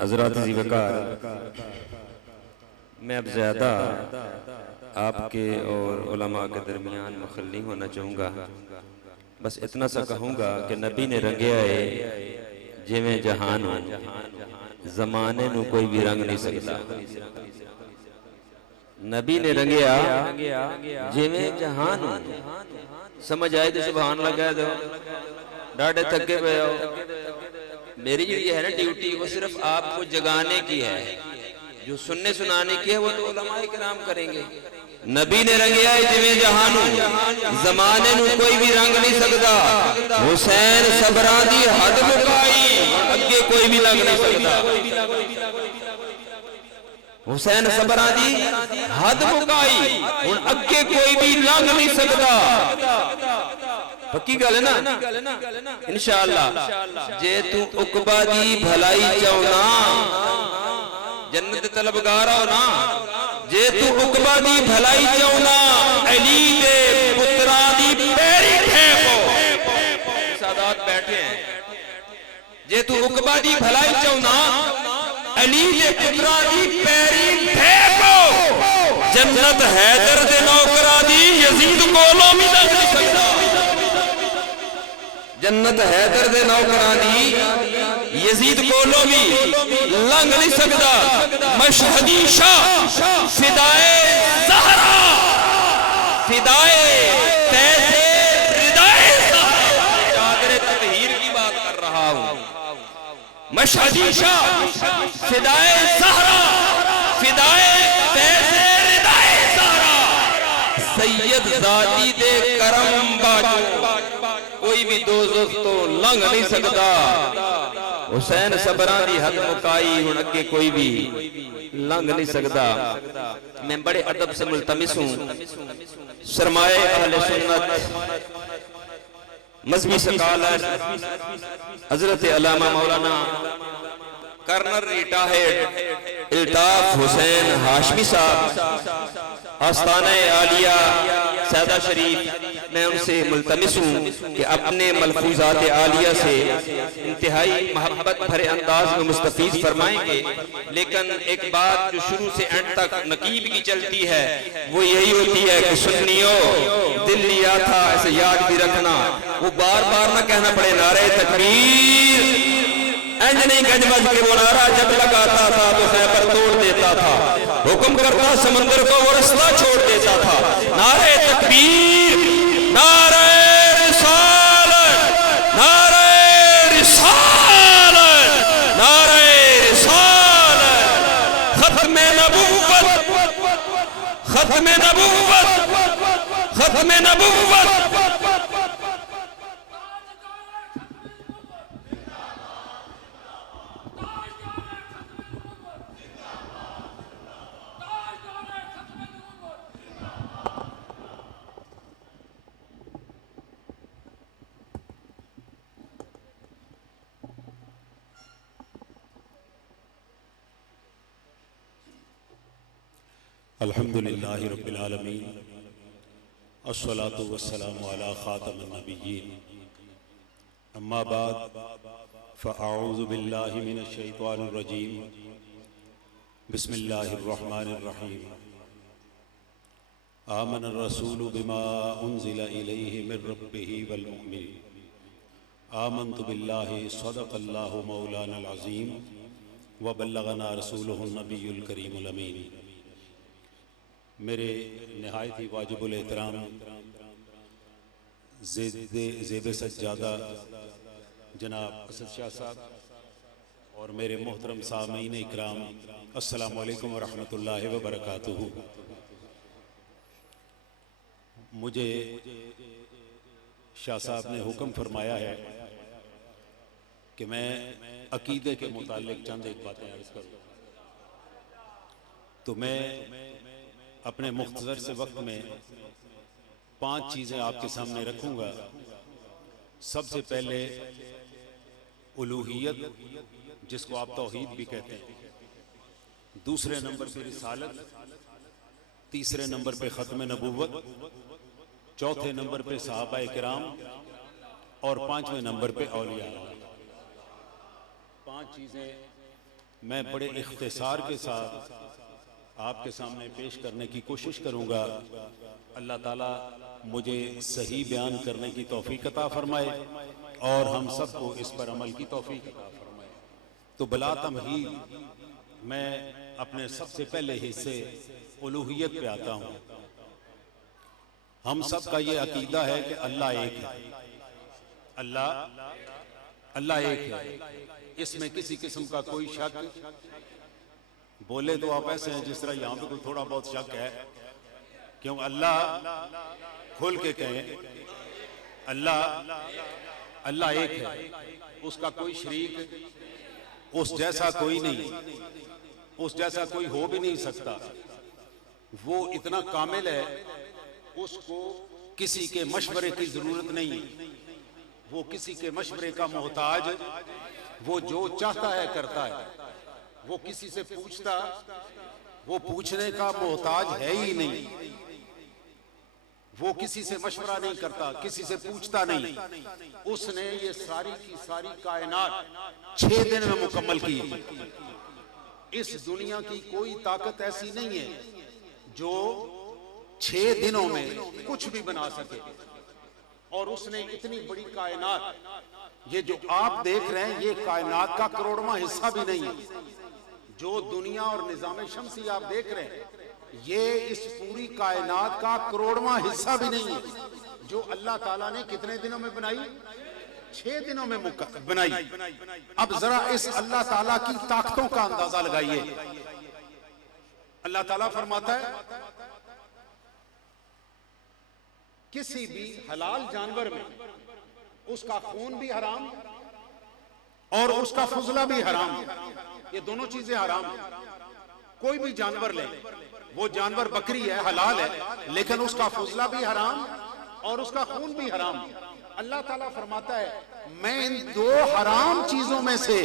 हज़रात ज़ीवकार, मैं अब ज़्यादा आपके और उलमा के दरमियान मुखल नहीं होना चाहूँगा। बस इतना सा कहूँगा कि नबी ने रंगे आए जिवें जहान हो, ज़माने नू कोई भी रंग नहीं सकता। नबी ने रंगया जिवें जहान हो। समझ आए तो सुभान अल्लाह कह दो। डाढ़े थके पे हो। मेरी जी है ना ड्यूटी, वो सिर्फ आपको जगाने की है, जो सुनने सुनाने की है वो तो उलमाए किराम करेंगे। नबी ने रंगया जिवें जहान हो, ज़माने नू कोई भी रंग नहीं सकता। हुसैन सबरा दी हद मुकाई, अगे कोई भी लग नहीं सकता। हुसैन सबरा दी हद मुकाई, हुण अगे कोई भी लंघ नहीं सकता। पक्की गल है ना इंशाअल्लाह। जे तू उकबा दी भलाई चाहना, जन्नत तलबगार हो ना, जे तू उकबा दी भलाई चाहना, अली दे पुत्रा दी पैरी ठेको। सादात बैठे हैं। जे तू उकबा दी भलाई चाहना, अली दे पुत्रा दी पैरी ठेको। जन्नत हैदर दे नौकरा दी यजीद कोलों भी लंघ नहीं सकता। जन्नत हैदर दे नौकरा दी यजीद कोलों भी लंघ नहीं सकता। मशहदी शाह फिदाए ज़हरा, फिदाए तैसे रिदाए ज़हरा, चादर ततहीर की बात कर रहा हूं। मशहदी शाह फिदाए ज़हरा, फिदाए तैसे रिदाए ज़हरा। सैयद ज़ाती दे करम बाजू कोई भी दोज़ख तो लंघ नहीं सकता। हुसैन सबरा दी हद मुकाई, हुण अगे कोई भी लंघ नहीं सकता। मैं बड़े अदब से मुल्तमिस हूं, सरमाए अहले सुन्नत मज़हबी स्कॉलर हजरत अल्लामा मौलाना कर्नल रिटायर्ड इल्ताफ हुसैन हाशमी साहब आस्ताना आलिया सैदा शरीफ, मैं उनसे मुल्तमिस हूँ कि अपने मलफूजात आलिया से इंतहाई मोहब्बत भरे अंदाज में मुस्तफीज फरमाएंगे। लेकिन एक बात जो शुरू से एंड तक नकीब की चलती है वो यही होती है कि सुन्नियों दिल लिया था ऐसे याद भी रखना। वो बार बार ना कहना पड़े नारे तकबीर, एंड नहीं गज बज के वो नारा जब लगाता था तो खैबर तोड़ देता था, हुक्म करता समंदर को वो रास्ता छोड़ देता था। नारे तकबीर, नारे रिसालत, नारे रिसालत, नारे रिसालत। खत्मे नबूवत, खत्मे नबूवत, खत्मे नबूवत। अल्हम्दुलिल्लाहि रब्बिल आलमीन, अस्सलातु वस्सलामु अला खातमिन नबिय्यीन, अम्मा बाद फ़अऊज़ु बिल्लाहि मिनश शैतानिर रजीम, बिस्मिल्लाहिर रहमानिर रहीम। आमनर रसूलु बिमा उन्ज़िला इलैहि मिर रब्बिहि वल मुअ्मिनून, आमन्तु बिल्लाहि सदक़ल्लाहु मौलानल अज़ीम व बल्लगना रसूलुहुन नबियुल करीमुल अमीन। मेरे नहायत ही वाजिबुल एहतराम ज़ेब सज्जादा जनाब असद शाह साहब और मेरे मोहतरम सामीन इकराम, अस्सलामु अलैकुम व रहमतुल्लाहि व बरकातुहू। मुझे शाह साहब ने हुक्म फरमाया है कि मैं अकीदे के मुतालिक चंद एक बातें अर्ज़ करूँ। तो मैं अपने मुख्तसर से वक्त में 5 चीज़ें आपके सामने रखूँगा। सबसे पहले उलूहियत, जिसको आप तौहीद भी कहते हैं। दूसरे नंबर पे रिसालत, तीसरे नंबर पे ख़त्म नबूवत, चौथे नंबर पे सहाबा किराम और 5वें नंबर पे औलिया। 5 चीज़ें मैं बड़े इख्तिसार के साथ आपके सामने पेश करने की कोशिश करूंगा। अल्लाह ताला मुझे सही बयान करने की तौफीक अता फरमाए और हम सबको इस पर अमल की तौफीक अता फरमाए। तो बिला तमहीद मैं अपने सबसे पहले हिस्से उलूहियत पे आता हूँ। हम सब का ये अकीदा है कि अल्लाह एक है, अल्लाह एक है, इसमें किसी किस्म का कोई शक, बोले तो आप ऐसे हैं जिस तरह यहाँ पे कोई थोड़ा बहुत शक है, क्यों अल्लाह खोल के कहें अल्लाह एक है, उसका कोई शरीक, उस जैसा कोई नहीं, उस जैसा कोई हो भी नहीं सकता। वो इतना कामिल है, उसको किसी के मशवरे की जरूरत नहीं, वो किसी के मशवरे का मोहताज, वो जो चाहता है करता है, वो किसी से पूछता, वो पूछने का मोहताज है ही नहीं, वो किसी से मशवरा नहीं करता, किसी से पूछता नहीं। उसने ये सारी की सारी कायनात 6 दिन में मुकम्मल की। इस दुनिया की कोई ताकत ऐसी नहीं है जो 6 दिनों में कुछ भी बना सके। और उसने इतनी बड़ी कायनात, ये जो आप देख रहे हैं, ये कायनात का करोड़वां हिस्सा भी नहीं है। जो दुनिया और निजाम शम्सी आप देख रहे हैं, ये इस पूरी कायनात का करोड़वां हिस्सा भी नहीं है। जो अल्लाह ताला ने कितने दिनों में बनाई? 6 दिनों में बनाई। अब जरा इस अल्लाह ताला की ताकतों का अंदाजा लगाइए। अल्लाह ताला फरमाता है, किसी भी हलाल जानवर में उसका खून भी हराम और उसका फुजला भी हराम, ये दोनों चीजें हराम है। कोई भी जानवर ले, वो जानवर बकरी है, हलाल है, लेकिन उसका फुजला भी हराम और उसका खून भी हराम। अल्लाह ताला फरमाता है, मैं इन 2 हराम चीजों में से,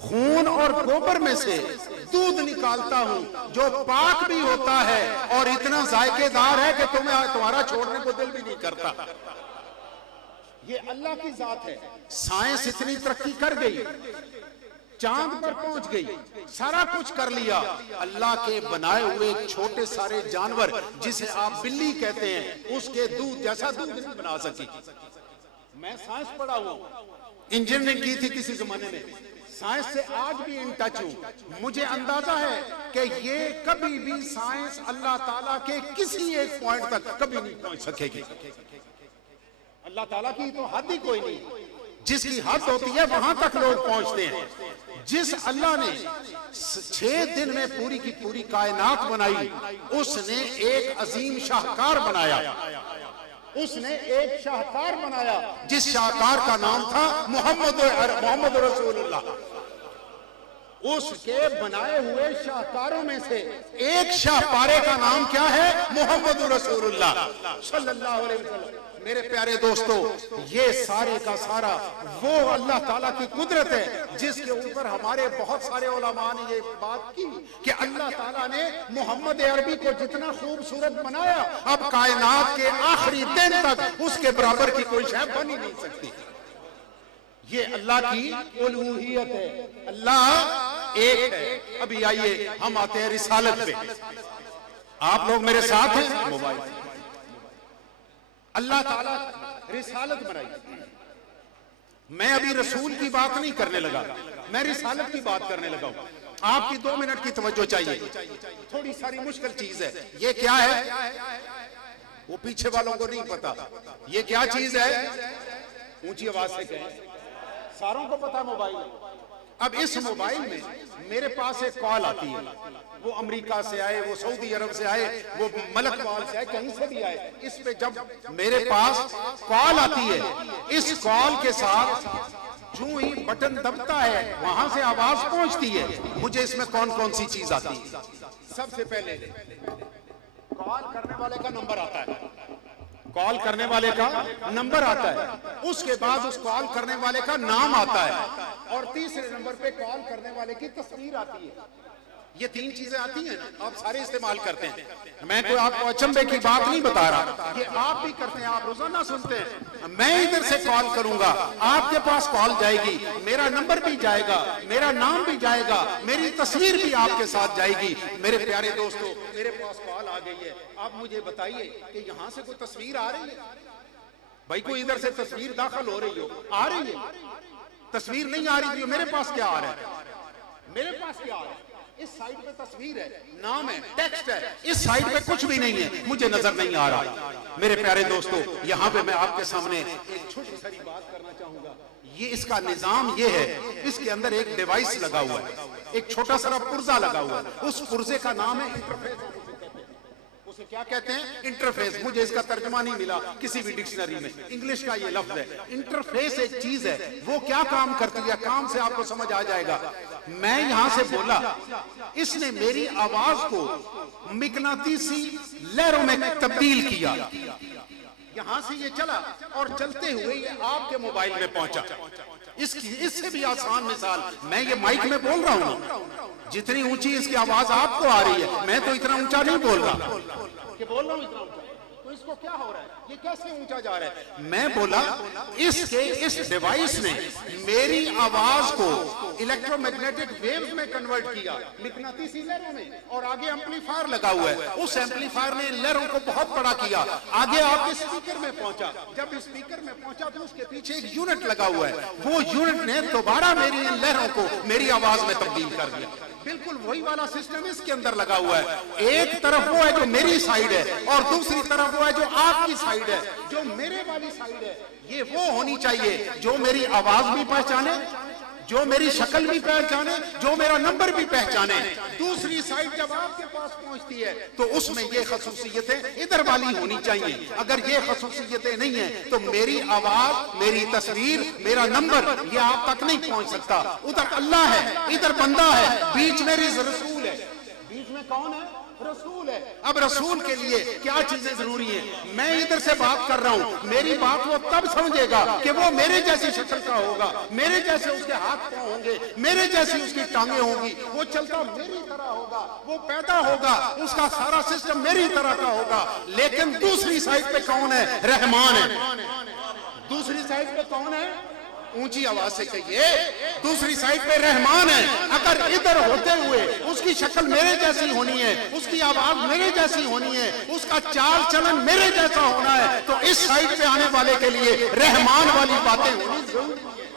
खून और गोबर में से दूध निकालता हूं जो पाक भी होता है और इतना जायकेदार है कि तुम्हारा छोड़ने को दिल भी नहीं करता। ये अल्लाह की जात है। साइंस इतनी तरक्की कर गई, चांद पर पहुंच गई, सारा कुछ कर लिया। अल्लाह के बनाए हुए छोटे सारे जानवर, जिसे आप बिल्ली कहते हैं, उसके दूध जैसा दूध नहीं बना सकी। मैं साइंस पढ़ा हुआ, इंजीनियरिंग की थी किसी जमाने में, साइंस से आज भी इन टच हूं। मुझे अंदाजा है कि ये कभी भी साइंस अल्लाह ताला के किसी एक पॉइंट तक कभी नहीं पहुंच सकेगी। अल्लाह ताला की तो हद ही कोई नहीं, जिसकी हद होती है वहां तक लोग पहुंचते हैं। जिस अल्लाह ने 6 दिन में पूरी की पूरी कायनात बनाई, उसने एक अजीम शाहकार बनाया। उसने एक शाहकार बनाया जिस शाहकार का नाम था मोहम्मद रसूलुल्लाह। उसके बनाए हुए शाहकारों में से एक शाहपारे का नाम क्या है? मोहम्मद रसूलुल्लाह सल्लल्लाहु अलैहि वसल्लम। मेरे प्यारे दोस्तों, ये सारे का सारा वो अल्लाह ताला की कुदरत है, जिसके ऊपर हमारे बहुत सारे उलमा ने ये बात की कि अल्लाह ताला ने मोहम्मद अरबी को जितना खूबसूरत बनाया, अब कायनात के आखिरी दिन तक उसके बराबर की कोई शय बन ही नहीं सकती। ये अल्लाह की उलूहियत है, अल्लाह एक है। अभी आइए हम आते हैं रिसालत पे। आप लोग मेरे साथ हैं? मोबाइल, अल्लाह ताला रिसालत बनाई। मैं अभी रसूल की बात नहीं करने लगा, मैं रिसालत की बात करने लगा हूं। आपकी 2 मिनट की तवज्जो चाहिए, थोड़ी सारी मुश्किल चीज है। ये क्या है? वो पीछे वालों को नहीं पता ये क्या चीज है। ऊंची आवाज से कहें, सारों को पता मोबाइल। अब इस मोबाइल में मेरे पास एक कॉल आती है, वो अमेरिका से आए, वो सऊदी अरब से आए, वो मलकवाल से आए, कहीं से भी आए। इस पे जब मेरे पास कॉल आती है, इस कॉल के साथ जो ही बटन दबता है वहां से आवाज पहुंचती है। मुझे इसमें कौन कौन सी चीज आती है? सबसे पहले कॉल करने वाले का नंबर आता है, कॉल करने वाले का नंबर आता है, उसके बाद उस कॉल करने वाले का नाम आता है, और तीसरे नंबर पे कॉल करने वाले की तस्वीर आती है। ये तीन चीजें आती हैं ना, आप सारे इस्तेमाल करते हैं। मैं कोई आपको अचंभे की बात नहीं बता रहा, ये आप भी करते हैं, आप रोजाना सुनते हैं। मैं इधर से कॉल करूंगा, आपके पास कॉल जाएगी, मेरा नंबर भी जाएगा, मेरा नाम भी जाएगा, मेरी तस्वीर भी आपके साथ जाएगी। मेरे प्यारे दोस्तों, मेरे पास कॉल आ गई है, आप मुझे बताइए कि यहाँ से कोई तस्वीर आ रही है? भाई कोई इधर से तस्वीर दाखिल हो रही हो, आ रही है? तस्वीर नहीं आ रही थी, मेरे पास क्या आ रहा है? मेरे पास क्या आ रहा है? इस साइड पे तस्वीर है, नाम है, टेक्स्ट है, इस साइड पे कुछ भी नहीं है, मुझे नजर नहीं आ रहा। मेरे प्यारे दोस्तों, यहाँ पे मैं आपके सामने एक छोटी सी बात करना चाहूंगा। ये इसका निजाम ये है, इसके अंदर एक डिवाइस लगा हुआ है, एक छोटा सा पुर्जा लगा हुआ है, उस पुर्जे का नाम है इंटरफेस। उसे क्या कहते हैं? इंटरफेस। मुझे इसका तर्जुमा नहीं मिला किसी भी डिक्शनरी में, इंग्लिश का ये लफ्ज है। इंटरफेस एक चीज है, वो क्या काम करती है, काम से आपको समझ आ जाएगा। मैं यहां से बोला, इसने मेरी आवाज को मिकनातीसी लहरों में तब्दील किया। यहां से ये चला और चलते हुए ये आपके मोबाइल में पहुंचा। इससे भी आसान मिसाल, मैं ये माइक में बोल रहा हूं, जितनी ऊंची इसकी आवाज आपको आ रही है, मैं तो इतना ऊंचा नहीं बोल रहा कि बोल रहा हूं इतना ऊंचा। तो इसको क्या हो रहा है, ये कैसे ऊंचा जा रहा है? मैं बोला, इसके इस डिवाइस ने मेरी आवाज को इलेक्ट्रोमैग्नेटिक वेव्स में कन्वर्ट किया, मिकनातीसी लहरों में, और आगे एम्पलीफायर लगा हुआ है। उस एम्पलीफायर ने लहरों को बहुत बड़ा किया, आगे आपके स्पीकर में पहुंचा। जब स्पीकर में पहुंचा तो उसके पीछे एक यूनिट लगा हुआ है, वो यूनिट ने दोबारा मेरी इन लहरों को मेरी आवाज में तब्दील कर दिया। बिल्कुल वही वाला सिस्टम इसके अंदर लगा हुआ है। एक तरफ वो है जो मेरी साइड है, और दूसरी तरफ वो है जो आपकी साइड है। जो मेरे वाली साइड है, ये वो होनी चाहिए जो मेरी आवाज भी पहचाने, जो मेरी शक्ल भी पहचाने, जो मेरा नंबर भी पहचाने। दूसरी साइड जब आपके पास पहुंचती है तो उसमें ये खसूसियतें इधर वाली होनी चाहिए। अगर ये खसूसियतें नहीं है तो मेरी आवाज, मेरी तस्वीर, मेरा नंबर ये आप तक नहीं पहुंच सकता। उधर अल्लाह है, इधर बंदा है, बीच में रसूल है। बीच में कौन है? रसूल है। अब रसूल के लिए क्या चीजें जरूरी है? मैं इधर से बात कर रहा हूं, मेरी बात वो तब समझेगा कि वो मेरे जैसी शक्ल का होगा, मेरे जैसे उसके हाथ पांव होंगे, मेरे जैसी उसकी टांगे होंगी, वो चलता मेरी तरह होगा, वो पैदा होगा, उसका सारा सिस्टम मेरी तरह का होगा। लेकिन दूसरी साइड पे कौन है? रहमान है। दूसरी साइड पे कौन है? ऊंची आवाज से कहिए, दूसरी साइड पे रहमान है। अगर इधर होते हुए उसकी शक्ल मेरे जैसी होनी है, उसकी आवाज मेरे जैसी होनी है, उसका चाल चलन मेरे जैसा होना है, तो इस साइड पे आने वाले के लिए रहमान वाली बातें होनी जरूरी है।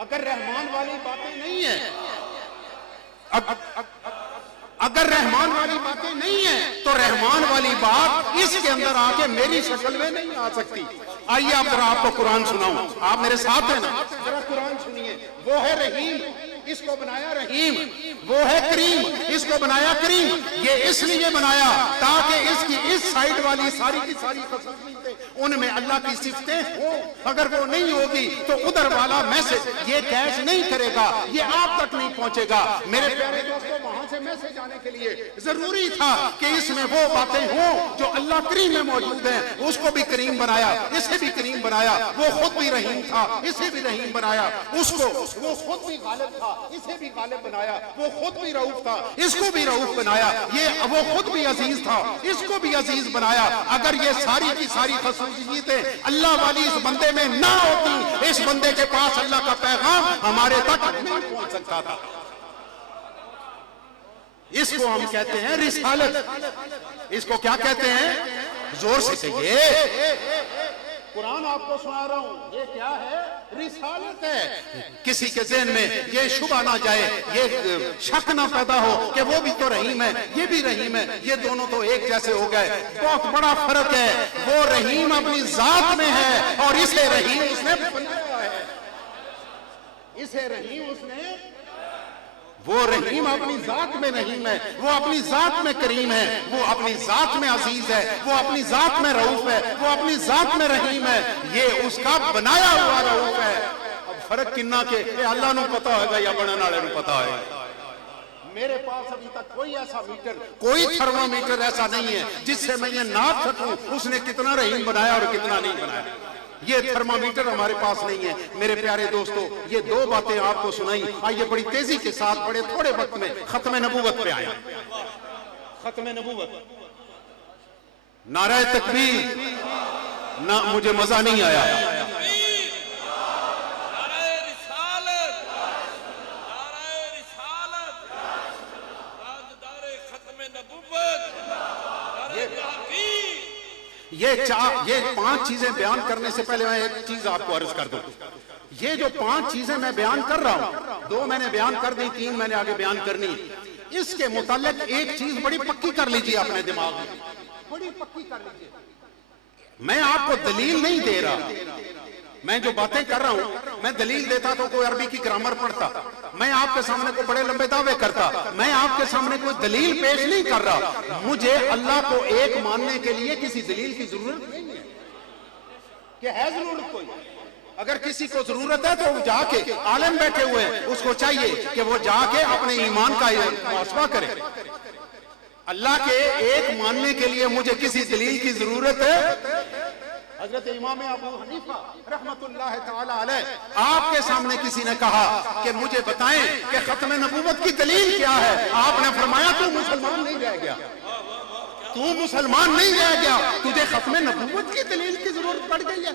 अगर रहमान वाली बातें नहीं है, अगर रहमान वाली बातें नहीं है तो रहमान वाली बात इसके अंदर आके मेरी शक्ल में नहीं आ सकती। आइए आप जरा आपको कुरान सुनाऊं, आप मेरे साथ हैं ना? जरा कुरान सुनिए। वो है रहीम, इसको बनाया रहीम। वो है करीम, इसको बनाया करीम। ये इसलिए बनाया ताकि इसकी इस साइड वाली सारी की सारी खसूसियतें, उनमें अल्लाह की सिफतें हो। अगर वो नहीं होगी तो उधर वाला मैसेज ये कैच नहीं करेगा, ये आप तक नहीं पहुंचेगा। मेरे प्यारे दोस्तों, वहां से मैसेज आने के लिए जरूरी था कि इसमें वो बातें हो जो अल्लाह करीम में मौजूद है। उसको भी करीम बनाया, इसे भी करीम बनाया। वो खुद भी रहीम था, इसे भी रहीम बनाया। उसको, वो खुद भी गालिब था, इसे भी गालिब बनाया। वो खुद भी रऊफ था, इसको भी रऊफ बनाया। ये वो खुद भी अजीज था, इसको भी अजीज बनाया। अगर ये सारी की सारी खसूसियतें अल्लाह वाली इस बंदे में ना होती, इस बंदे के पास अल्लाह का पैगाम हमारे तक नहीं पहुंच सकता था। इसको हम कहते हैं रिसालत। इसको क्या कहते हैं? जोर से कहिए। कुरान आपको सुना रहा हूं, ये क्या है? रिसालत है। किसी के ज़हन में ये शुबा ना जाए, ये शक ना पैदा हो कि वो भी तो रहीम है, ये भी रहीम है, ये दोनों तो एक जैसे हो गए। बहुत बड़ा फर्क है। वो रहीम अपनी जात में है और इसे रहीम उसने बनाया है। इसे रहीम उसने, वो रहीम अपनी जात में रहीम है, वो अपनी जात में करीम है, वो अपनी जात में अजीज है, वो अपनी जात में रऊफ है, वो अपनी जात में रहीम है। ये उसका बनाया हुआ रऊफ है। अब फर्क किन्ना के अल्लाह नू पता होगा या बनने वाले नू पता है। मेरे पास अभी तक कोई ऐसा मीटर, कोई थर्मामीटर ऐसा नहीं है जिससे मैं ये नाप सकूं उसने कितना रहीम बनाया और कितना नहीं बनाया। ये थर्मामीटर हमारे पास नहीं है। मेरे प्यारे दोस्तों, ये दो बातें आपको सुनाई। आइए बड़ी तेजी के साथ बड़े थोड़े वक्त में खत्म नबूवत पे आया। खत्म नबूवत, नारे तकबीर, ना मुझे मजा नहीं आया। ये 5 चीजें बयान करने से पहले मैं एक चीज आपको अर्ज कर दूं। ये जो 5 चीजें मैं बयान कर रहा हूं, 2 मैंने बयान कर दी, 3 मैंने आगे बयान करनी। इसके मुतालिक एक चीज बड़ी पक्की कर लीजिए अपने दिमाग में, बड़ी पक्की कर लीजिए। मैं आपको दलील नहीं दे रहा, मैं जो बातें कर रहा हूं, मैं दलील देता तो कोई अरबी की ग्रामर पढ़ता, मैं आपके सामने कोई बड़े लंबे दावे करता, मैं आपके सामने कोई दलील पेश नहीं कर रहा। मुझे अल्लाह को एक मानने के लिए किसी दलील की जरूरत नहीं है। क्या है जरूरत कोई? अगर किसी को जरूरत है तो जाके, आलिम बैठे हुए हैं, उसको चाहिए कि वो जाके अपने ईमान का मुहासबा करे। अल्लाह के एक मानने के लिए मुझे किसी दलील की जरूरत है? हजरत इमाम अबू हनीफा रहमतुल्लाह ताला अलैह आपके सामने किसी ने कहा कि मुझे बताएं कि खत्म नबूवत की दलील क्या है? आपने फरमाया तू मुसलमान नहीं रह गया, तू मुसलमान नहीं रह गया, तुझे खत्म नबूवत की दलील की जरूरत पड़ गई है।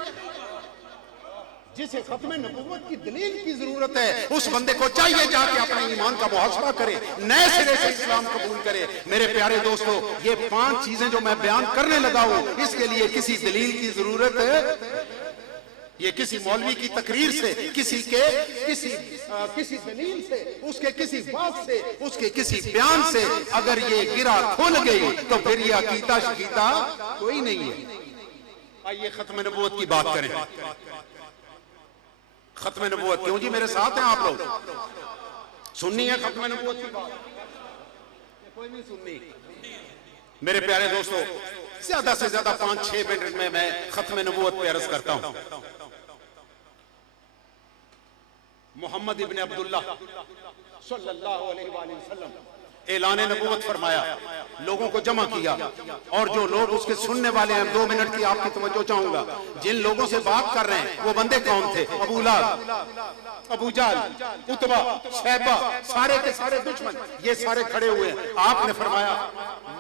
जिसे खत्म नबूवत की दलील की जरूरत है, उस बंदे को चाहिए जाके अपने ईमान का मुहासबा करे, नए सिरे से इस्लाम कबूल करे। मेरे प्यारे दोस्तों, ये 5 चीजें जो मैं बयान करने लगा हूं, इसके लिए किसी दलील की जरूरत है? ये किसी मौलवी की तकरीर से, किसी दलील से, उसके किसी बात से, उसके किसी बयान से अगर ये गिरा खुल गई तो फिर ये अकीदा शकीदा कोई नहीं है। आइए खत्म नबूवत की बात करें। खत्म नबूवत, क्यों जी मेरे साथ हैं आप लोग? सुननी है खत्म नबूवत की बात? कोई नहीं सुननी? मेरे प्यारे दोस्तों, ज्यादा से ज्यादा 5-6 मिनट में मैं खत्म नबूवत पे अर्ज करता हूं। मोहम्मद इब्न अब्दुल्लाह सल्लल्लाहु अलैहि वसल्लम ऐलान नबूवत फरमाया, लोगों को जमा किया, और जो लोग उसके सुनने वाले हैं, 2 मिनट की आपकी तवज्जो चाहूंगा। जिन लोगों से बात कर रहे हैं वो बंदे कौन थे? अबू लहब, अबू जहल, उतबा, शैबा, सारे के सारे दुश्मन, ये सारे खड़े हुए हैं। आपने फरमाया,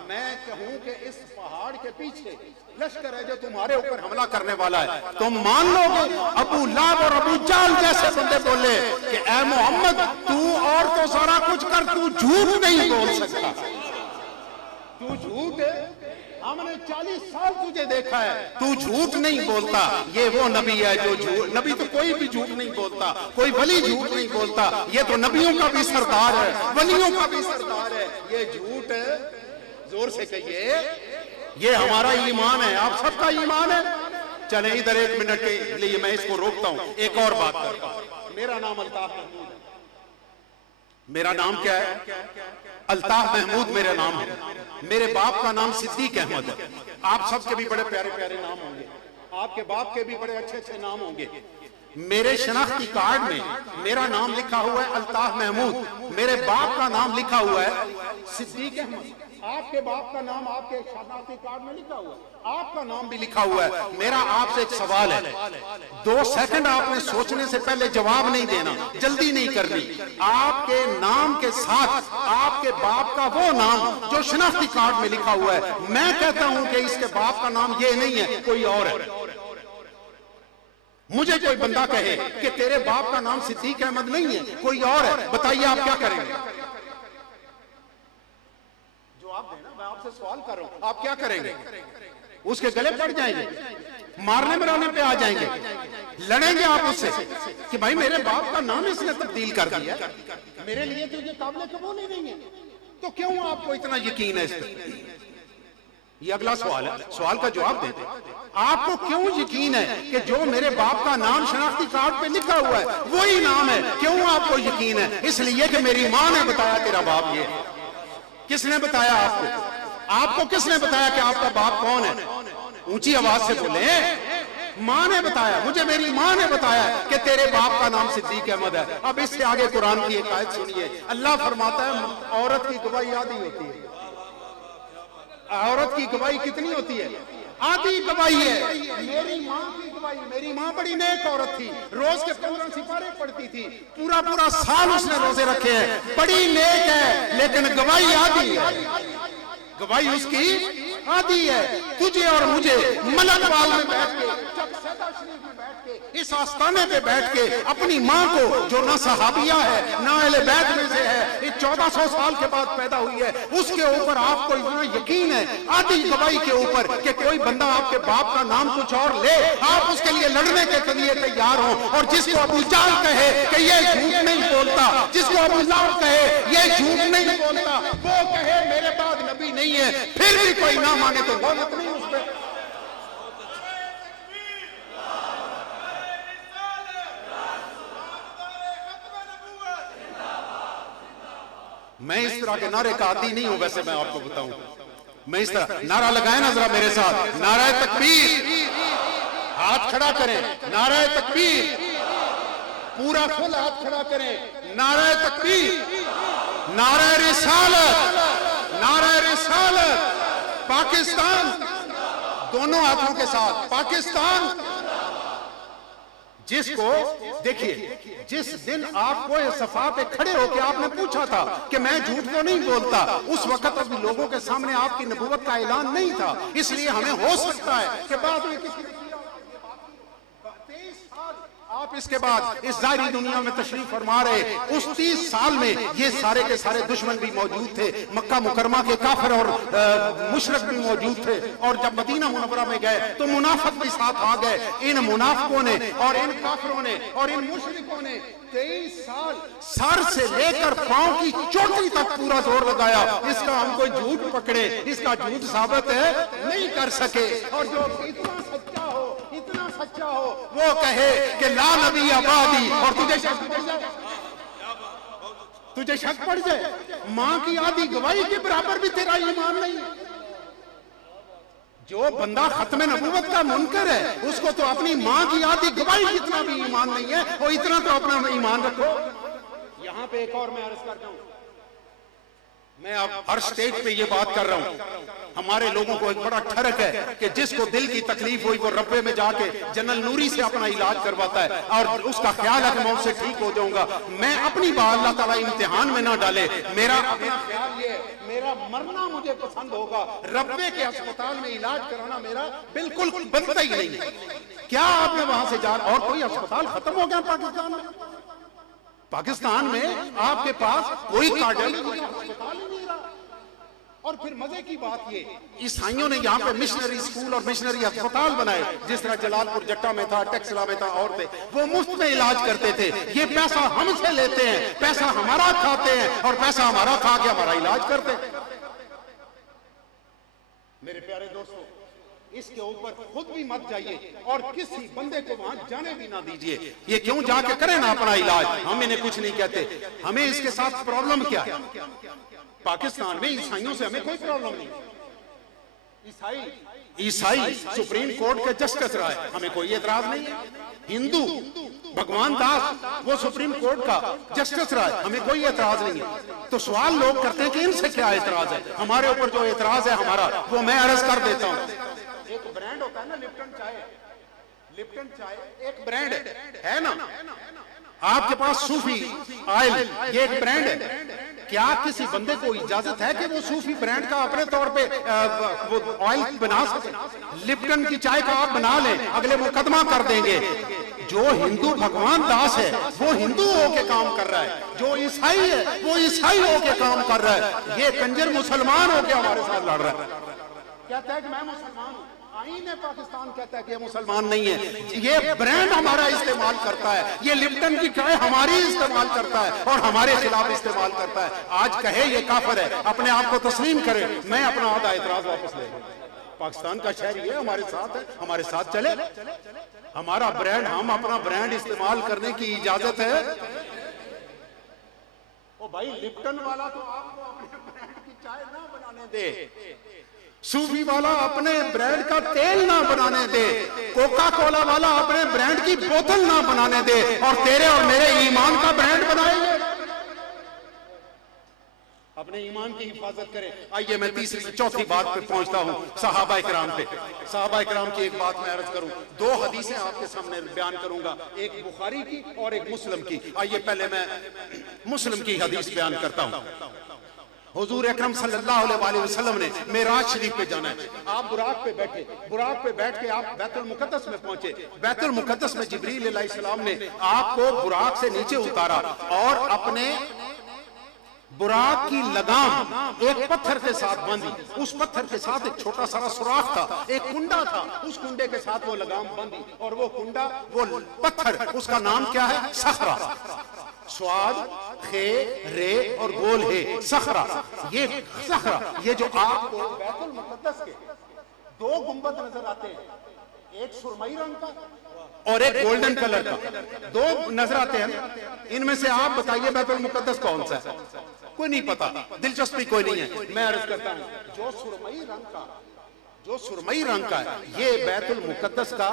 मैं कहूं कि इस पहाड़ के पीछे लश्कर है जो तुम्हारे ऊपर हमला करने वाला है, तुम मान लोगे? अबू लहब और अबू जहल जैसे बंदे बोले कि ऐ मोहम्मद, तू और तो सारा कुछ कर, तू झूठ नहीं बोल सकता, तू झूठ, हमने 40 साल तुझे देखा है, तू झूठ नहीं बोलता। ये वो नबी है जो झूठ, नबी तो कोई भी झूठ नहीं बोलता, कोई वली झूठ नहीं बोलता, ये तो नबियों का भी सरदार है, वलियों का भी सरदार है, ये झूठ है? जोर से कहिए, ये हमारा ईमान है, आप सबका ईमान है। चले इधर 1 मिनट के लिए मैं इसको रोकता हूं, एक और बात करता हूं। मेरा नाम अल्ताफ महमूद है। मेरा नाम क्या है? अल्ताफ महमूद मेरा नाम है। मेरे बाप का नाम सिद्दीक अहमद है। आप सबके भी बड़े प्यारे प्यारे नाम होंगे, आपके बाप के भी बड़े अच्छे अच्छे नाम होंगे। मेरे शनाख्ती कार्ड में मेरा नाम लिखा हुआ है अल्ताफ महमूद, मेरे बाप का नाम लिखा हुआ है सिद्दीक अहमद। आपके बाप का नाम आपके शनाख्ती कार्ड में लिखा हुआ है, आपका नाम भी लिखा हुआ है। मेरा आपसे एक सवाल है, 2 सेकंड आपने सोचने से पहले जवाब नहीं देना, जल्दी नहीं करनी। आपके नाम के साथ आपके बाप का वो नाम जो शनाख्ती कार्ड में लिखा हुआ है, मैं कहता हूं कि इसके बाप का नाम ये नहीं है, कोई और है। मुझे कोई बंदा कहे कि तेरे बाप का नाम सिद्दीक अहमद नहीं है, कोई और है, बताइए आप क्या करेंगे? जो आप देना, मैं आपसे सवाल कर रहा हूं, आप क्या करेंगे? उसके गले पड़ जाएंगे, मारने मराने पे आ जाएंगे, लड़ेंगे आप उससे कि भाई मेरे बाप का नाम इसने तब्दील कर दिया, मेरे लिए तो ये काबिल कबूल ही नहीं है, तो क्यों आपको इतना यकीन है इस पर? ये अगला सवाल है, सवाल का जवाब देते। आपको क्यों यकीन है कि जो मेरे बाप का नाम शनाख्ती कार्ड पे लिखा हुआ है वही नाम है? क्यों आपको यकीन है? इसलिए कि मेरी मां ने बताया तेरा बाप ये। किसने बताया आपको? आपको किसने बताया कि आपका बाप कौन है? ऊंची आवाज से बोले। मां ने बताया, मुझे मेरी मां ने बताया कि तेरे बाप का नाम सिद्दीक अहमद है। अब इससे आगे कुरान की एक आयत सुनिए, अल्लाह फरमाता है औरत की गवाही आधी होती है। औरत की गवाही कितनी होती है? आधी गवाही है। मेरी माँ की गवाही, मेरी माँ बड़ी नेक औरत थी, रोज के 15 सिपारे पढ़ती थी, पूरा पूरा साल उसने रोजे रखे हैं, बड़ी नेक है, लेकिन गवाही आधी है, गवाही उसकी आधी है। तुझे और मुझे मलकवाल में बैठ के, सैदा शरीफ में बैठ के, इस आस्थाने पे बैठ के अपनी माँ को, जो ना सहाबिया है ना अहले बैत में से है, ये 1400 साल के बाद पैदा हुई है, उसके ऊपर आपको इतना यकीन है आधी गवाही के ऊपर कि कोई बंदा आपके बाप का नाम कुछ और ले, आप उसके लिए लड़ने के लिए तैयार हो। और जिसको अबू जाल कहे कि ये झूठ नहीं बोलता, जिसको अबू लहब कहे ये झूठ नहीं बोलता, वो कहे मेरे बाद नबी नहीं है, फिर भी कोई ना माने तो गलत नहीं उस पर। मैं इस तरह के नारे का आदी नहीं हूं, वैसे मैं आपको बताऊं, मैं इस तरह नारा लगाए ना जरा मेरे साथ, नारा तकबीर, हाथ खड़ा करें, नारा तकबीर, पूरा फुल हाथ खड़ा करें, नारा तकबीर, नारा रिसालत, नारा रिसालत, पाकिस्तान, दोनों हाथों के साथ पाकिस्तान। जिसको देखिए, जिस दिन आपको सफा पे खड़े होकर आपने पूछा था कि मैं झूठ तो नहीं बोलता, उस वक्त अभी लोगों के सामने आपकी नबूवत का ऐलान नहीं था, इसलिए हमें हो सकता है कि बाद में किसी आप इसके बाद इस जाहिरी दुनिया में तशरीफ फरमा रहे, उस 30 साल में ये सारे के सारे दुश्मन भी मौजूद थे, मक्का मुकरमा के काफिर और मुशरिक भी मौजूद थे, और जब मदीना मुनव्वरा में गए तो मुनाफिक भी साथ आ गए। इन मुनाफिकों ने और इन काफिरों ने और इन मुशरिकों ने 23 साल सर से लेकर पांव की चोटी तक पूरा जोर लगाया, इसका हम कोई झूठ पकड़े, इसका झूठ साबित है नहीं कर सके। और जो इतना सच्चा हो, इतना सच्चा हो, वो कहे कि ला नबी आबादी, और तुझे शक पड़ जाए, तुझे शक पड़ जाए, मां की आधी गवाही के बराबर भी तेरा ईमान नहीं है। जो बंदा खत्म नबूवत का मुनकर है, उसको तो अपनी मां की आधी गवाही जितना भी ईमान नहीं है, वो इतना तो अपना ईमान रखो। यहां पे एक और मैं अर्ज करता हूं, मैं अब हर स्टेज पे ये बात कर रहा हूं, हमारे लोगों को एक बड़ा ठरक है कि जिसको दिल की तकलीफ हुई वो रब्बे में जाके जनरल नूरी से अपना इलाज करवाता है और उसका ख्याल है कि मैं उससे ठीक हो जाऊंगा। मैं अपनी बात अल्लाह ताला इम्तिहान में ना डाले, मेरा अपना ख्याल ये, मेरा मरना मुझे पसंद होगा, रब्बे के अस्पताल में इलाज कराना मेरा बिल्कुल बनता ही नहीं है। क्या आपने वहां से जान, और कोई अस्पताल खत्म हो गया पाकिस्तान में? पाकिस्तान में आपके पास कोई कार्डियोलॉजी अस्पताल ही नहीं रहा। और फिर मजे की बात ये, ईसाइयों ने यहाँ पे मिशनरी स्कूल और मिशनरी अस्पताल बनाए, जिस तरह जलालपुर जट्टा में था, टेक्सला में था, और थे, वो मुफ्त में इलाज करते थे। ये पैसा हमसे लेते हैं, पैसा हमारा खाते हैं और पैसा हमारा खा के हमारा इलाज करते हैं। मेरे प्यारे दोस्तों, इसके ऊपर खुद भी मत जाइए और किसी बंदे को वहां जाने भी ना दीजिए। ये क्यों जाके करें ना अपना इलाज, हम इन्हें कुछ नहीं कहते। हमें इसके साथ प्रॉब्लम क्या है? पाकिस्तान में ईसाइयों से हमें कोई प्रॉब्लम नहीं। ईसाई सुप्रीम कोर्ट के जस्टिस रहा है, हमें कोई एतराज नहीं है। हिंदू भगवान दास वो सुप्रीम कोर्ट का जस्टिस रहा है, हमें कोई एतराज नहीं है। तो सवाल लोग करते हैं कि इनसे क्या एतराज है? हमारे ऊपर जो एतराज है हमारा, वो मैं अर्ज कर देता हूँ। एक ब्रांड होता है ना लिप्टन चाय, लिप्टन चाय एक ब्रांड है ना, आपके पास सूफी ऑयल ये एक ब्रांड है। क्या किसी बंदे को इजाजत है कि वो सूफी ब्रांड का अपने तौर पे वो ऑयल बना सके? लिप्टन की चाय का आप बना लें, अगले मुकदमा कर देंगे। जो हिंदू भगवान दास है वो हिंदू होके काम कर रहा है, जो ईसाई है वो ईसाई होके काम कर रहा है। ये कंजर मुसलमान होके हमारे साथ लड़ रहा है, कहता है कि मैं मुसलमान हूं। आईन पाकिस्तान कहता है कि ये मुसलमान नहीं है। ये ब्रांड हमारा इस्तेमाल करता है, ये लिप्टन की चाय हमारी इस्तेमाल करता है और हमारे खिलाफ इस्तेमाल करता है। आज कहे ये काफिर है, अपने आप को तस्लीम करे, मैं अपना आधा एतराज वापस ले। पाकिस्तान का शहरी है, हमारे साथ है, हमारे साथ चले। हमारा ब्रांड, हम अपना ब्रांड इस्तेमाल करने की इजाजत है। ओ भाई, लिप्टन वाला तो आपको अपने ब्रांड की चाय ना बनाने दे, सूफी वाला अपने ब्रांड का तेल ना बनाने दे, कोका कोला वाला अपने ब्रांड की बोतल ना बनाने दे, और तेरे और मेरे ईमान का ब्रांड बनाएंगे। अपने ईमान की हिफाजत करें। आइए मैं तीसरी चौथी बात पे पहुंचता हूं, सहाबा इकराम पे। सहाबा इकराम की एक बात मैं अर्ज करूं, दो हदीसें आपके सामने बयान करूंगा, एक बुखारी की और एक मुस्लिम की। आइए पहले मैं मुस्लिम की हदीस बयान करता हूं। हुजूर अकरम सल्लल्लाहु अलैहि वसल्लम ने मेराज शरीफ पे जाना है। आप बुराक पे बैठे, बुराक पे बैठ के आप बैतुल मुकद्दस में पहुंचे। बैतुल मुकद्दस में जिब्रील अलैहिस्सलाम ने आपको बुराक से नीचे उतारा और अपने बुराक की लगाम एक पत्थर के साथ बांधी। उस पत्थर के साथ एक छोटा सा सुराख था, एक कुंडा था, उस कुंडे के साथ वो लगाम बांधी। और वो कुंडा, वो पत्थर, उसका नाम क्या है? सखरा। स्वाद, खे, रे और गोल है, सखरा। ये सखरा, ये जो आपको बैतुल मुकद्दस के दो गुंबद नजर आते हैं, एक सुरमई रंग का और एक गोल्डन कलर का, दो नजर आते हैं। इनमें से आप बताइए बैतुल मुकद्दस कौन सा है? कोई नहीं पता, दिलचस्पी कोई नहीं है। मैं अर्ज करता हूं, जो सुरमई रंग का है, ये बैतुल मुकद्दस का,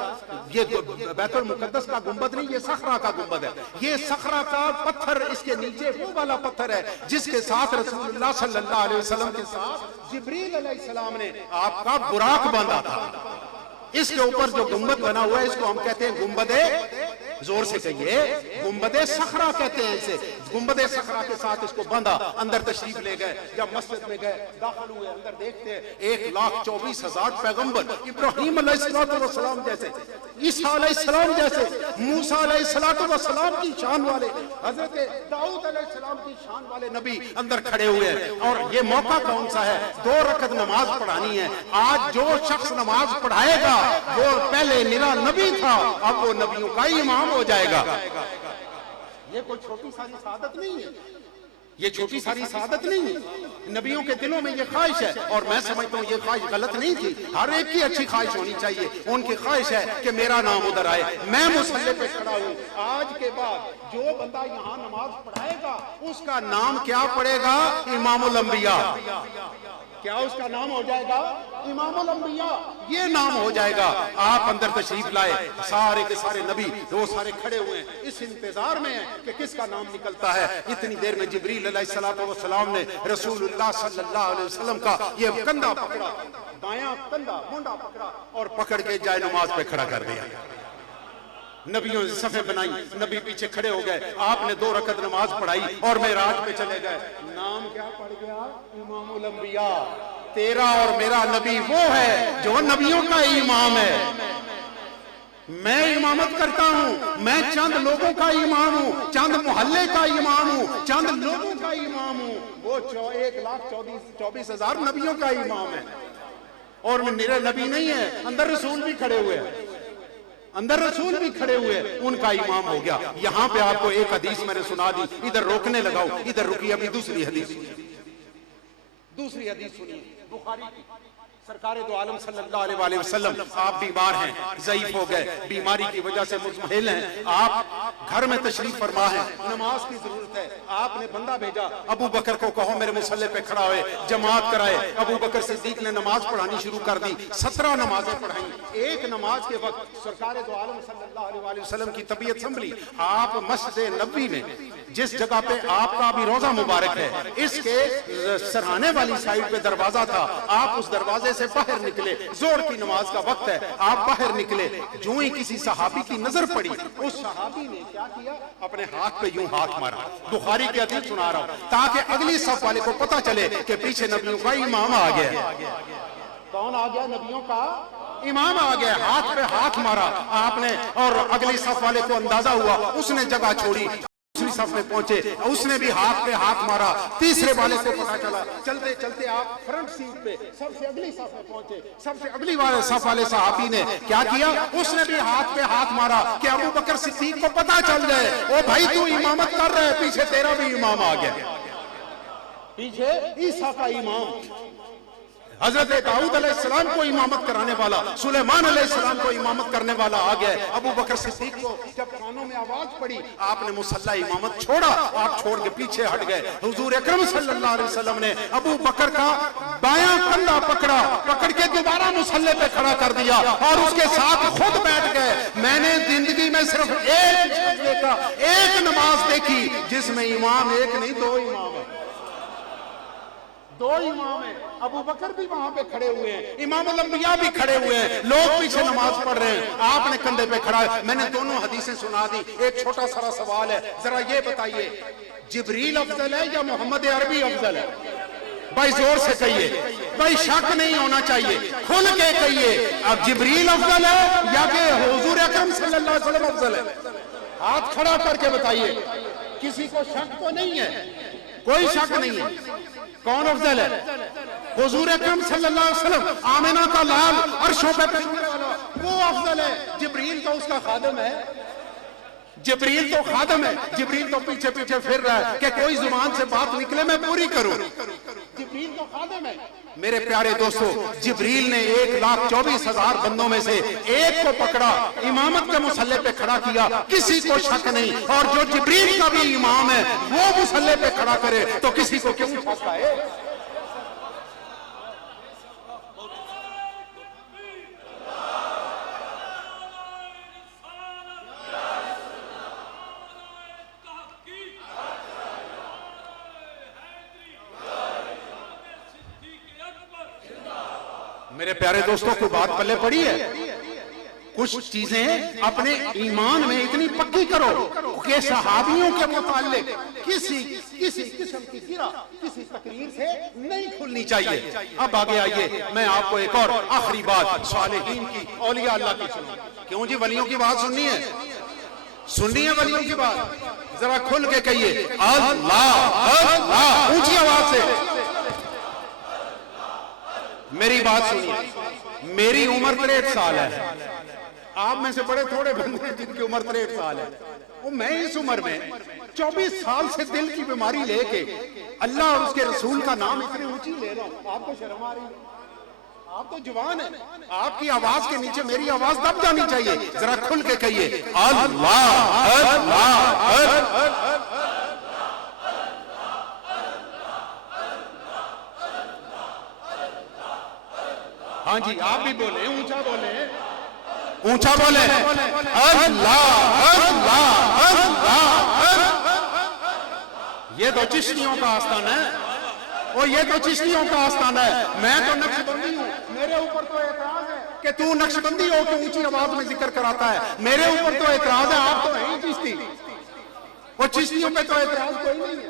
ये बैतुल मुकद्दस का गुंबद नहीं, ये सखरा का गुंबद है। ये सखरा का पत्थर, इसके नीचे वो वाला पत्थर है जिसके साथ रसूलुल्लाह सल्लल्लाहु अलैहि वसल्लम के साथ जिब्रील अलैहिस्सलाम ने आपका बुराक बांधा था। इसके ऊपर जो गुंबद बना हुआ है, इसको हम कहते हैं गुंबदे, जोर से कहिए, गुंबदे सखरा कहते हैं इसे। गुंबदे सखरा के साथ इसको बांधा, अंदर तशरीफ ले गए या मस्जिद में गए, दाखिल हुए, अंदर देखते हैं 1,24,000 पैगंबर, इब्राहीम अलैहिस्सलाम जैसे, ईसा अलैहिस्सलाम जैसे, मूसा अलैहिस्सलाम की शान वाले, हजरत दाऊद अलैहिस्सलाम की शान वाले नबी अंदर खड़े हुए हैं। और ये मौका कौन सा है? 2 रकत नमाज पढ़ानी है। आज जो शख्स नमाज पढ़ाएगा वो पहले निरा नबी था, अब वो नबियों का इमाम हो जाएगा। ये कोई छोटी सारी सादत नहीं है, ये छोटी सारी सादत नहीं है। नबियों के दिलों में ये ख्वाहिश है, और मैं समझता हूँ ये ख्वाहिश गलत नहीं थी। हर एक की अच्छी ख्वाहिश होनी चाहिए। उनकी ख्वाहिश है कि मेरा नाम उधर आए, मैं मुसल्ले पे खड़ा हूँ। आज के बाद जो बंदा यहाँ नमाज पढ़ाएगा उसका नाम क्या पड़ेगा? इमामुल अंबिया। क्या उसका नाम हो जाएगा? इमामुल अंबिया, ये नाम हो जाएगा। आप अंदर तशरीफ लाए, सारे के सारे नबी वो सारे खड़े हुए हैं, इस इंतजार में है कि किसका नाम निकलता है। इतनी देर में जिब्रील अलैहिस्सलाम ने रसूलुल्लाह सल्लल्लाहु अलैहि वसल्लम का ये कंधा पकड़ा, दायां कंधा मुंडा पकड़ा और पकड़ के जाए नमाज पे खड़ा कर दिया। नबियों ने सफे बनाई, नबी पीछे खड़े हो गए, आपने 2 रकत नमाज पढ़ाई और मेराज पे चले गए। नाम क्या पड़ गया? इमामुल अंबिया। तेरा और मेरा नबी वो है जो नबियों का इमाम है। मैं इमामत करता हूं, मैं चंद लोगों का इमाम हूं, चंद मोहल्ले का इमाम हूं, चंद लोगों का इमाम हूं। वो 1,24,000 नबियों का इमाम है। और मेरा नबी नहीं है, अंदर रसूल भी खड़े हुए हैं, अंदर रसूल भी खड़े हुए, उनका इमाम हो गया। यहां पे आपको एक हदीस मैंने सुना दी, इधर रोकने लगाओ, इधर रुकिए। अभी दूसरी हदीस सुनिए, बुखारी की। सरकार दो आलम सल्लल्लाहु अलैहि वसल्लम, आप बीमार हैं, ज़ईफ हो गए, बीमारी की वजह से मुज़महिल हैं, आप घर में तशरीफ फरमा है, नमाज की जरूरत है। आपने बंदा भेजा, अबू बकर को कहो मेरे मुसल्ले पे खड़ा होए, जमात कराए। अबू बकर सिद्दीक ने नमाज पढ़ानी शुरू कर दी, 17 नमाजें पढ़ाई। एक नमाज के वक्त सरकार दो आलम सल्लल्लाहु अलैहि वसल्लम की तबीयत संभली। आप मस्जिद नबवी में, जिस जगह पे आपका भी रोजा मुबारक है, इसके सरहाने वाली साइड पे दरवाजा था, आप उस दरवाजे से बाहर निकले। जोर की नमाज का वक्त है, आप बाहर निकले। जो ही किसी सहाबी की नजर पड़ी, उस सहाबी ने क्या किया? अपने हाथ पे यूं हाथ मारा। बुखारी के हदीस सुना रहा हूं ताकि अगली सफ वाले को पता चले कि पीछे नबियों का इमाम आ गया। कौन आ गया? नबियों का इमाम आ गया। हाथ पे हाथ मारा आपने, और अगली सफ वाले को अंदाजा हुआ, उसने जगह छोड़ी, दूसरी सफ में पहुंचे, उसने भी हाथ पे हाथ मारा। तीसरे वाले को पता चला, चलते चलते आप फ्रंट सीट पे सबसे अगली सफ में पहुंचे। सबसे अगली वाले सफ वाले सहाबी ने क्या किया? उसने भी हाथ पे हाथ मारा कि अबू बकर सिद्दीक को पता चल जाए, ओ भाई तू इमामत कर रहा है, पीछे तेरा भी इमाम आ गया। पीछे ईसा का इमाम, हजरत दाऊद अलैहिस्सलाम को इमामत कराने वाला, सुलेमान अलैहिस्सलाम को इमामत करने वाला आ गया। अबू बकर सिद्दीक को जब कानों में आवाज पड़ी, आपने मुसल्ला इमामत छोड़ा, आप छोड़ के पीछे हट गए। हुजूर अकरम सल्लल्लाहु अलैहि वसल्लम ने अबू बकर का बायां कंधा पकड़ा, पकड़ के दोबारा मुसल्ले पे खड़ा कर दिया और उसके साथ खुद बैठ गए। मैंने जिंदगी में सिर्फ एक नमाज देखी जिसमें इमाम एक नहीं 2 इमाम है। दो इमाम हैं, अबू बकर भी वहां पे खड़े हुए हैं, इमाम अल-अंबिया भी खड़े हुए हैं, लोग पीछे नमाज पढ़ रहे हैं, आपने कंधे पे खड़ा है। मैंने दोनों हदीसें सुना दी। एक छोटा सा सवाल है, जरा ये बताइए, जिब्रील अफजल है या मोहम्मद अरबी अफजल है? भाई जोर से कहिए, भाई शक नहीं होना चाहिए, खुल के कहिए, अब जिब्रील अफजल है या कि हुजूर अकरम सल्लल्लाहु अलैहि वसल्लम अफजल है? हाथ खड़ा करके बताइए, किसी को शक तो नहीं है? कोई शक नहीं है। कौन अफजल है? हुजूर अकरम सल्लल्लाहु अलैहि वसल्लम, आमिना का लाल, अर्शों पे बैठने वाला, वो अफजल है। जिब्रील तो उसका खादिम है, जिब्रील तो खादिम है, जिब्रील तो पीछे पीछे फिर रहा है कि कोई जुबान से बात निकले मैं पूरी करूं। जिब्रील तो खादिम है। मेरे प्यारे दोस्तों, जिब्रील ने 1,24,000 बंदों में से एक को पकड़ा, इमामत के मुसल्ले पे खड़ा किया, किसी को शक नहीं। और जो जिब्रील का भी इमाम है वो मुसल्ले पे खड़ा करे तो किसी को क्यों शक है? मेरे प्यारे दोस्तों को बात पल्ले पड़ी है। कुछ चीजें अपने ईमान में इतनी पक्की करो कि सहाबियों के मुताल्लिक किसी किस्म की गिरा किसी तकरीर से नहीं खुलनी चाहिए। अब आगे आइए, मैं आपको एक और आखिरी बात सालेहीन की, औलिया अल्लाह की सुनी। क्यों जी, वलियों की बात सुननी है? सुननी है वलियों की बात? जरा खुल के कहिए, अल्लाह अल्लाह, ऊंची आवाज से। मेरी बात सुनिए, मेरी उम्र 63 साल है। आप में से बड़े थोड़े बंदे हैं जिनकी उम्र 63 साल है। वो मैं इस उम्र में 24 साल से दिल की बीमारी लेके अल्लाह और उसके रसूल का नाम इतनी ऊंची ले रहा हूं। आपको शर्म आ रही है? आप तो जवान हैं, आपकी आवाज के नीचे मेरी आवाज दब जानी चाहिए। जरा खुल के कहिए, अल्लाह अल्लाह। हाँ जी, आप भी बोले, ऊंचा बोले, ऊंचा बोले, अल्लाह अल्लाह अल्लाह। ये तो चिश्तियों का आस्थान है, और ये तो चिश्तियों का आस्थान है। मैं तो नक्शबंदी हूँ, मेरे ऊपर तो एतराज है कि तू नक्शबंदी हो के ऊंची आवाज में जिक्र कराता है। मेरे ऊपर तो एतराज है, आप तो है ही चिश्ती, और चिश्तियों पे तो एतराज कोई नहीं है।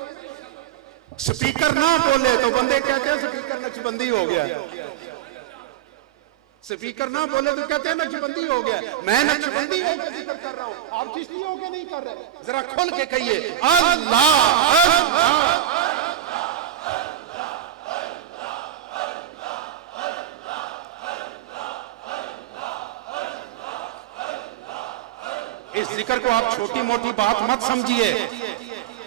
स्पीकर ना बोले तो बंदे कहते हैं स्पीकर नक्शबंदी हो गया। स्पीकर ना बोले तो कहते हैं नक्शबंदी हो गया। मैं नक्शबंदी होकर जिक्र कर रहा हूं, आप चिश्ती होके नहीं कर रहे। जरा खुल के कहिए, अल्लाह अल्लाह। इस जिक्र को आप छोटी मोटी बात मत समझिए,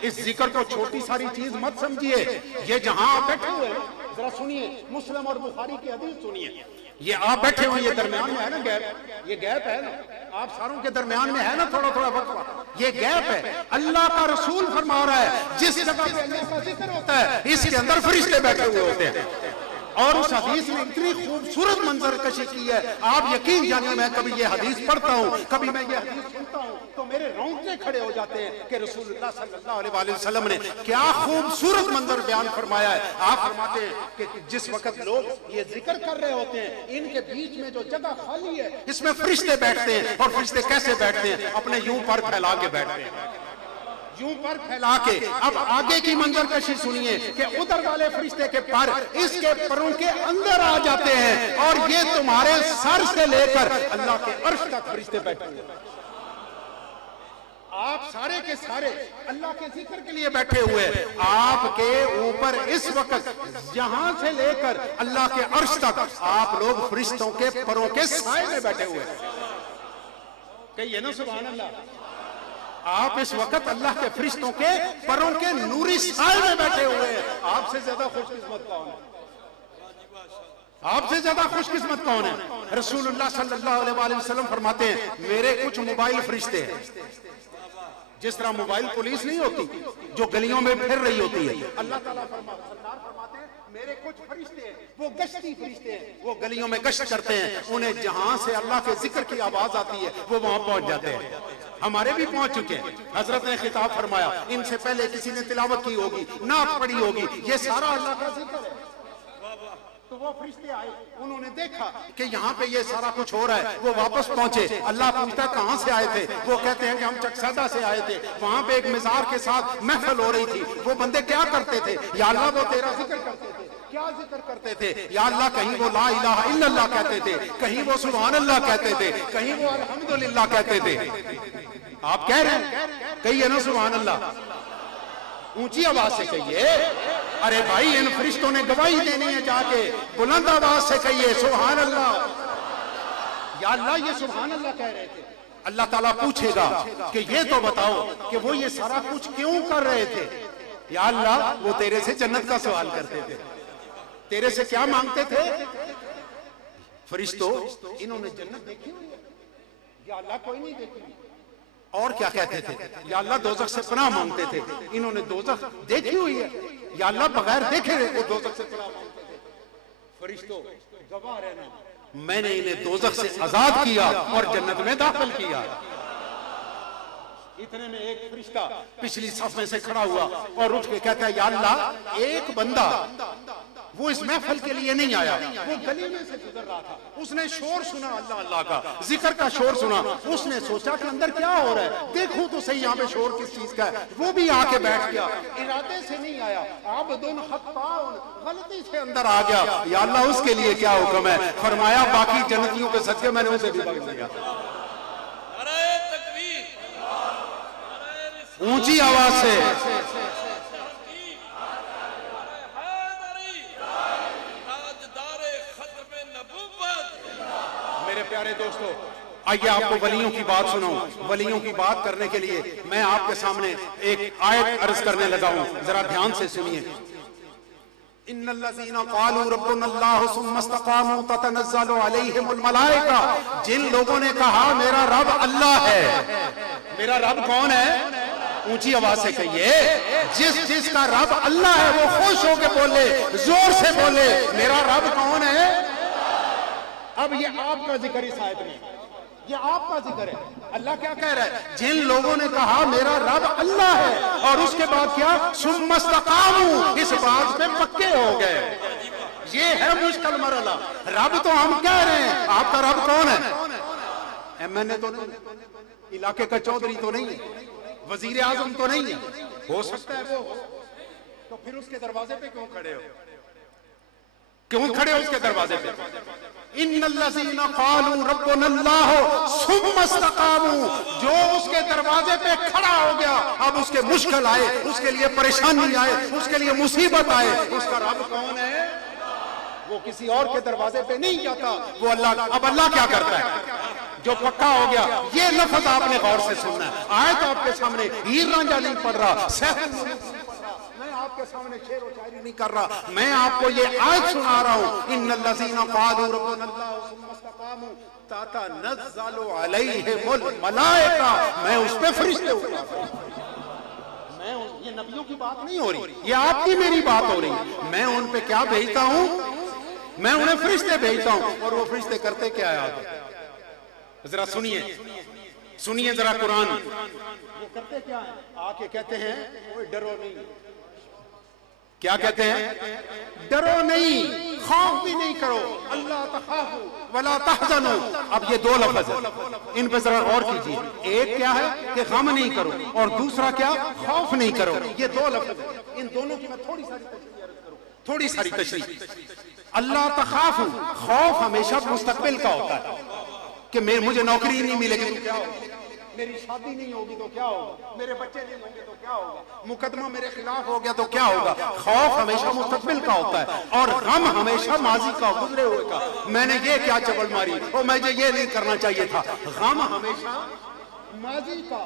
इस जिक्र को छोटी सारी चीज मत समझिए। ये जहां आप बैठे हुए हैं, जरा सुनिए, मुस्लिम और बुखारी की हदीस सुनिए। ये आप बैठे हुए, ये दरमियान में है ना गैप, ये गैप है ना, आप सारों के दरमियान में है ना थोड़ा थोड़ा वक्त, ये गैप है। अल्लाह का रसूल फरमा रहा है, जिस जगह पे अल्लाह का जिक्र होता है इसके अंदर फरिश्ते बैठे हुए होते हैं। और उस हदीस में इतनी खूबसूरत मंजर कशी की है, आप यकीन जानिए, मैं कभी ये हदीस पढ़ता हूँ, कभी मैं ये हदीस सुनता हूँ तो मेरे रोंगटे खड़े हो जाते हैं कि रसूलुल्लाह सल्लल्लाहु अलैहि वसल्लम ने क्या खूबसूरत मंजर बयान फरमाया है। आप फरमाते हैं कि जिस वक्त लोग ये जिक्र कर रहे होते हैं, इनके बीच में जो जगह खाली है इसमें फरिश्ते बैठते हैं। और फरिश्ते कैसे बैठते हैं? अपने यूं पर फैला के बैठते हैं, यूं पर फैला के। अब आगे की मंजर कशी सुनिए कि उधर वाले फरिश्ते के पर इसके परों के अंदर आ जाते हैं, और ये तुम्हारे सर से लेकर अल्लाह के अर्श तक फरिश्ते बैठे हुए। आप सारे के सारे अल्लाह के जिक्र के लिए बैठे हुए। आपके ऊपर इस वक्त यहां से लेकर अल्लाह के अर्श तक आप लोग फरिश्तों के परों के साए में बैठे हुए। कहिए ना सुभान अल्लाह। आप इस वक्त अल्लाह के फरिश्तों के परों के नूरी साए में बैठे हुए हैं। आपसे ज्यादा खुशकिस्मत कौन है? आपसे ज्यादा खुशकिस्मत कौन है? रसूलुल्लाह सल्लल्लाहु अलैहि वसल्लम फरमाते हैं, मेरे कुछ मोबाइल फरिश्ते हैं। जिस तरह मोबाइल पुलिस नहीं होती जो गलियों में फिर रही होती है, अल्लाह ताला फरमाते हैं मेरे कुछ फरिश्ते हैं, वो गश्ती फरिश्ते हैं, वो गलियों में गश्त करते हैं। उन्हें जहां से अल्लाह के जिक्र की आवाज आती है वो वहां पहुंच जाते हैं। हमारे भी पहुंच चुके हैं। हजरत ने खिताब फरमाया, इनसे पहले किसी ने तिलावत की होगी, नात पढ़ी होगी, ये सारा अल्लाह का जिक्र है। तो वो फरिश्ते आए, उन्होंने देखा कि यहाँ पे ये सारा कुछ हो रहा है। वो वापस पहुंचे, अल्लाह पूछता कहाँ से आए थे? वो कहते हैं कि हम चकसदा से आए थे, वहां पे एक मिजार के साथ महफिल हो रही थी। वो बंदे क्या करते थे? या अल्लाह वो तेरा जिक्र करते थे। क्या जिक्र करते थे? या अल्लाह कहीं वो ला इलाहा इल्लल्लाह कहते थे, कहीं वो सुभान अल्लाह कहते थे, कहीं वो अल्हम्दुलिल्लाह कहते थे। आप कह रहे हैं, कहिए ना सुभान अल्लाह, ऊंची आवाज से कहिए। अरे भाई, इन फरिश्तों ने गवाही देनी है, जाके बुलंद आवाज से कहिए सुभान अल्लाह। या अल्लाह ये सुभान अल्लाह कह रहे थे। अल्लाह ताला पूछेगा कि ये तो बताओ कि वो ये सारा कुछ क्यों कर रहे थे? या अल्लाह वो तेरे से जन्नत का सवाल करते थे, तेरे से क्या मांगते थे? फरिश्तों, इन्होंने जन्नत देखी हुई है? या अल्लाह कोई नहीं देखी। और क्या कहते थे? या अल्लाह दोजख से पनाह मांगते थे, इन्होंने दोजख देखी हुई है? या अल्लाह बगैर देखे वो दोजख से पनाह मांगते थे। फरिश्तों, गवाह रहना, मैंने इन्हें दोजख से आजाद किया और जन्नत में दाखिल किया। इतने में एक फरिश्ता पिछली सफ में से खड़ा हुआ और उठ के कहता है, या अल्लाह एक बंदा वो इस महफिल के लिए नहीं आया, वो गली में से गुजर रहा था, उसने शोर सुना, अल्लाह अल्लाह का जिक्र का शोर सुना, उसने सोचा कि अंदर क्या हो रहा है, देखूं तो सही यहाँ पे शोर किस चीज का है। वो भी आके बैठ गया, इरादे से नहीं आया, आबदुन खत्ताउन, गलती से अंदर आ गया। या अल्लाह उसके लिए क्या हुक्म है? फरमाया बाकी जन्नतियों के सदके मैंने उसे भी बख्श दिया। ऊंची आवाज से मेरे प्यारे दोस्तों, आइए आपको वलियों की बात सुनाऊं। वलियों की बात करने के लिए मैं आपके सामने एक आयत अर्ज करने लगा हूं, जरा ध्यान से सुनिए। इन्नल्लज़ीना क़ालू रब्बुनल्लाहु सुम्मा इस्तक़ामू ततनज़्ज़लु अलैहिमुल मलाइका, जिन लोगों ने कहा मेरा रब अल्लाह है। मेरा रब कौन है? ऊंची आवाज से कहिए। जिसका रब अल्लाह है वो खुश होकर बोले, जोर से बोले, मेरा रब कौन है? अब ये आपका जिक्र इस आयत में, ये आपका जिक्र है। अल्लाह क्या कह रहा है? जिन लोगों ने कहा मेरा रब अल्लाह है, और उसके बाद क्या? सुम्मा इस्तक़ामू, इस बात पे पक्के हो गए। ये है मुश्किल मरहला। रब तो हम कह रहे हैं, आपका रब कौन है? MNA तो नहीं, इलाके का चौधरी तो नहीं, वजीर आजम तो नहीं है, हो सकता है वो हो, तो फिर उसके दरवाजे पे क्यों खड़े हो? क्यों खड़े हो उसके दरवाजे पे? इन्नल्लज़ीना क़ालू रब्बुनल्लाहु सुम्मा इस्तक़ामू, जो उसके दरवाजे पे खड़ा हो गया, अब उसके मुश्किल आए, उसके लिए परेशानी आए, उसके लिए मुसीबत आए, उसका रब कौन है? वो किसी और के दरवाजे पे नहीं जाता, वो अल्लाह। अब अल्लाह क्या करता है? जो पक्का हो गया, ये लफ्ज आपने गौर से सुनना है। आयत तो आपके सामने हीर रांझा नहीं पढ़ रहा, मैं आपके सामने शेर व शायरी नहीं कर रहा, मैं आपको ये आयत सुना रहा हूँ। इन्नल्लज़ीना क़ालू रब्बुनल्लाहु सुम्मा इस्तक़ामू ततनज़्ज़लु अलैहिमुल मलाइका, मैं उस पे फरिश्ते उतारता हूं। मैं ये नबियों की बात नहीं हो रही, ये आपकी मेरी बात हो रही। मैं उन पे क्या भेजता हूँ? मैं उन्हें फरिश्ते भेजता हूँ, और वो फरिश्ते करते क्या है? जरा सुनिए, सुनिए जरा कुरान। वो करते क्या है? आके कहते हैं, ओए डरो नहीं। क्या कहते हैं? डरो नहीं, खौफ भी नहीं करो, अल्लाह तखाफू वला तहज़नू। अब ये दो लफ्ज है, इन पे जरा गौर कीजिए। एक क्या है कि गम नहीं करो, और दूसरा क्या? खौफ नहीं करो। ये दो लफ्ज है, इन दोनों की मैं थोड़ी सारी तशरीह अर्ज करूं, थोड़ी सारी तशरीह। अल्लाह तखाफू, खौफ हमेशा मुस्तकबिल का होता है कि मुझे नौकरी नहीं मिलेगी तो क्या होगा, मेरी शादी नहीं होगी तो क्या होगा, मेरे बच्चे नहीं होंगे तो क्या होगा, मुकदमा मेरे खिलाफ हो गया तो क्या होगा। खौफ हमेशा मुस्तकबिल का होता है, और गम हमेशा माजी का, गुजरे हुए का। मैंने ये क्या चबल मारी, और मुझे ये नहीं करना चाहिए था। गम हमेशा माजी का,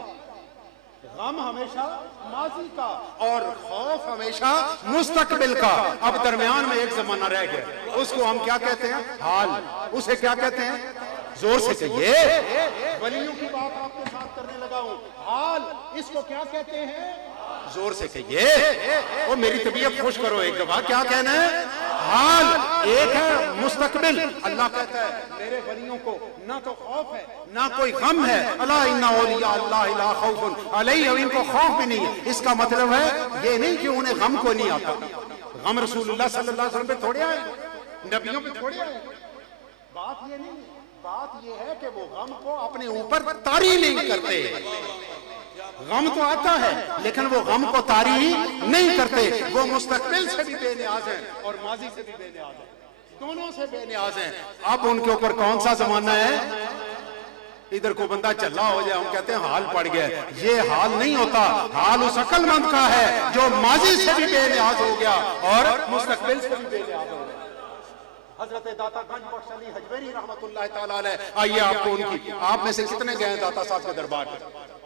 गम हमेशा माजी का, और खौफ हमेशा मुस्तकबिल का। अब दरमियान में एक जमाना रह गया, उसको हम क्या कहते हैं? हाल। उसे क्या कहते हैं? जोर से कहिए। वलियों की बात आपके साथ करने लगा हूं। हाल, इसको क्या कहते हैं? जोर से कहिए। वो मेरी तबीयत खुश करो एक दफा। क्या कहना है? हाल। एक है मुस्तकबिल। अल्लाह कहता है मेरे वलियों को ना तो खौफ है ना कोई गम है। अला इन्ना औलिया अल्लाह ला खौफुन अलैहिम, इनको खौफ भी नहीं है। इसका मतलब है ये नहीं कि उन्हें गम को नहीं आता। गम रसूलुल्लाह सल्लल्लाहु अलैहि वसल्लम पे थोड़े आए, नबियों पे थोड़े आए। बात ये नहीं, बात ये है कि वो गम को अपने ऊपर तारी नहीं करते। गम तो आता है लेकिन वो गम को तारी नहीं करते। वो मुस्तकबिल से भी बेनियाज हैं और माजी से भी बेनियाज हैं, दोनों से बेनियाज हैं। अब उनके ऊपर कौन सा जमाना है? इधर को बंदा चला हो जाए, हम कहते हैं हाल पड़ गया। ये हाल नहीं होता, हाल उस अक्लमंद का है जो माजी से भी बेनियाज हो गया और मुस्तकबिल से भी बेनियाज हो गया। हजरत दाता गंज बख्श अली हजवेरी रहमतुल्लाह ताला अलैह, आइए आपको उनकी, आप में से कितने गए दाता साहब के दरबार में?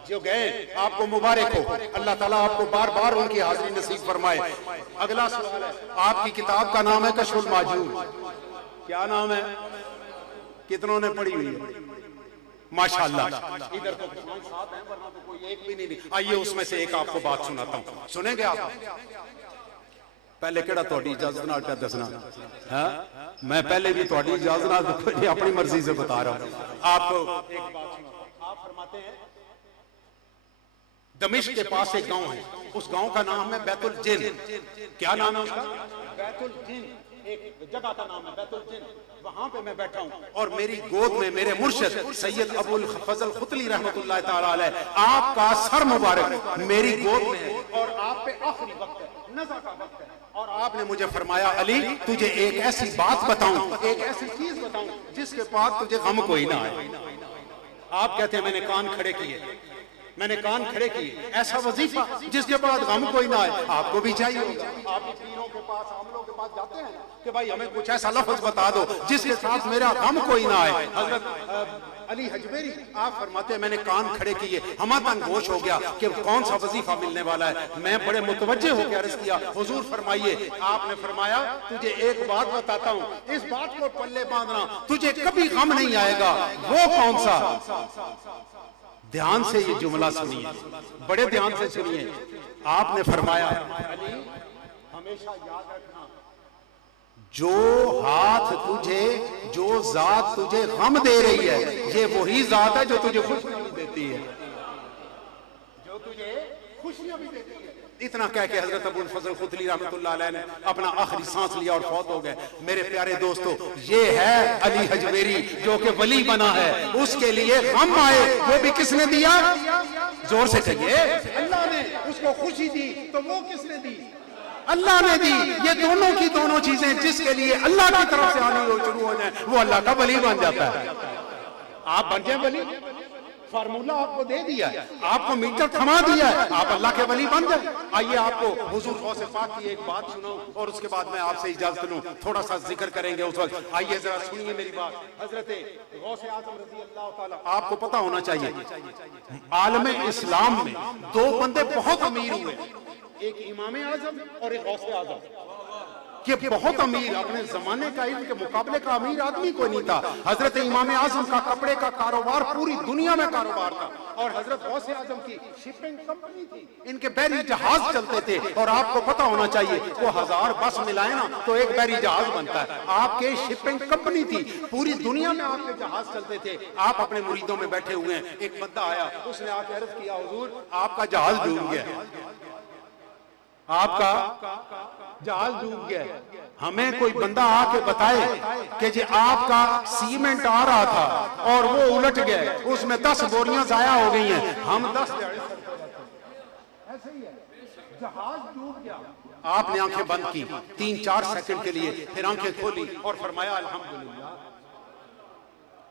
जो गए आपको मुबारक हो, अल्लाह ताला आपको बार बार उनकी हाजिरी नसीब फरमाए। अगला सवाल है, आपकी किताब का नाम है कशफुल माजून, क्या नाम है? कितनों ने पढ़ी हुई है? माशाअल्लाह। इधर तो साथ हैं वरना तो कोई एक भी नहीं। आइए उसमें से एक आपको बात सुनाता हूँ, सुनेंगे आप? पहले केड़ा तोड़ी इजाजत नाल क्या दसना है? मैं पहले भी तोड़ी इजाजत नाल अपनी मर्जी से बता रहा हूँ आपको। एक बात सुनाता, आप फरमाते हैं दमिश्क के पास एक गांव है, उस गांव का नाम है बैतुल जिन। क्या नाम है उसका? बैतुल जिन, एक जगह का नाम है बैतुल जिन। वहां पे मैं बैठा हूं और मेरी गोद में मेरे मुर्शिद सैयद अबुल फजल खुतली रहमतुल्लाह ताला अलैह, आपका सर मुबारक मेरी गोद में है और आप पे आखिरी वक्त है, नज़ा का वक्त है। और आपने मुझे फरमाया, अली तुझे एक ऐसी बात बताऊं, एक ऐसी चीज बताऊं जिसके बाद तुझे गम कोई ना आए। आप कहते हैं मैंने कान खड़े किए, मैंने कान खड़े किए, ऐसा वजीफा जिसके बाद गम कोई ना आए। आपको भी चाहिए होगा, आप भी पीरों के पास, आमलों के पास जाते हैं कि भाई हमें कुछ ऐसा लफ्ज बता दो जिसके साथ मेरा गम कोई ना आए। हजरत अली हजवेरी आप फरमाते हैं मैंने कान खड़े किए, हमातन गोश हो गया कि कौन सा वजीफा मिलने वाला है। मैं बड़े मुतवज्जे होकर अर्ज किया, हुजूर फरमाइए। आपने फरमाया तुझे एक बात बताता हूँ, इस बात को पल्ले बांधना, तुझे कभी गम नहीं आएगा। वो कौन सा? ध्यान से ये जुमला सुनिए, बड़े ध्यान से सुनिए। आपने फरमाया अली हमेशा याद रखना, जो हाथ तुझे, जो जात तुझे गम दे रही है, ये वही जात है जो तुझे खुशियां भी देती है, जो तुझे खुशियां भी देती है। इतना कह के हजरत अबुल फजल खुतली रहमतुल्लाह अलैह ने अपना आखिरी सांस लिया और फौत हो गए। मेरे प्यारे दोस्तों, ये है अली हजवेरी जो कि वली बना है। उसके लिए गम आए वो भी किसने दिया? जोर से कहिए, अल्लाह ने उसको खुशी दी, तो वो किसने दी? अल्लाह ने दी। ये दोनों की दोनों चीजें जिसके लिए अल्लाह की तरफ से आनी शुरू हो जाए वो अल्लाह का वली बन जाता है। आप बन जाए वली, फार्मूला आपको दे दिया है, आपको मीटर थमा दिया है, आप अल्लाह के वली बन जाए। आइए आपको हुजूर गौसे पाक की एक बात सुनाऊं और उसके बाद मैं आपसे इजाजत लूं, थोड़ा सा जिक्र करेंगे उस वक्त। आइए जरा सुनिए मेरी बात। हजरत गौसे आजम रज़ी अल्लाह ताला, आपको पता होना चाहिए आलम इस्लाम में दो बंदे बहुत अमीर हुए, एक इमाम आजम और एक गौसे आजम। कि बहुत अमीर, अपने जमाने का इनके मुकाबले का अमीर आदमी कोई नहीं था। हजरत इमाम आजम का कपड़े का कारोबार पूरी दुनिया में कारोबार था और हजरत गौसे आजम की शिपिंग कंपनी थी, इनके बैरी जहाज चलते थे। और आपको पता होना चाहिए वो 1000 बस मिलाए ना तो एक बैरी जहाज बनता है। आपके शिपिंग कंपनी थी, पूरी दुनिया में आपके जहाज चलते थे। आप अपने मुरीदों में बैठे हुए हैं, एक बंदा आया, उसने आके अर्ज किया, हुजूर आपका जहाज डूब गया, आपका जहाज डूब गया। हमें कोई बंदा आके बताए कि जी आपका सीमेंट आ रहा था और वो उलट गया, उसमें 10 बोरियां जाया हो गई हैं, हम 10 ऐसे ही है, जहाज डूब गया। आपने आंखें बंद की 3-4 सेकंड के लिए, फिर आंखें खोली और फरमाया अल्हम्दुलिल्लाह।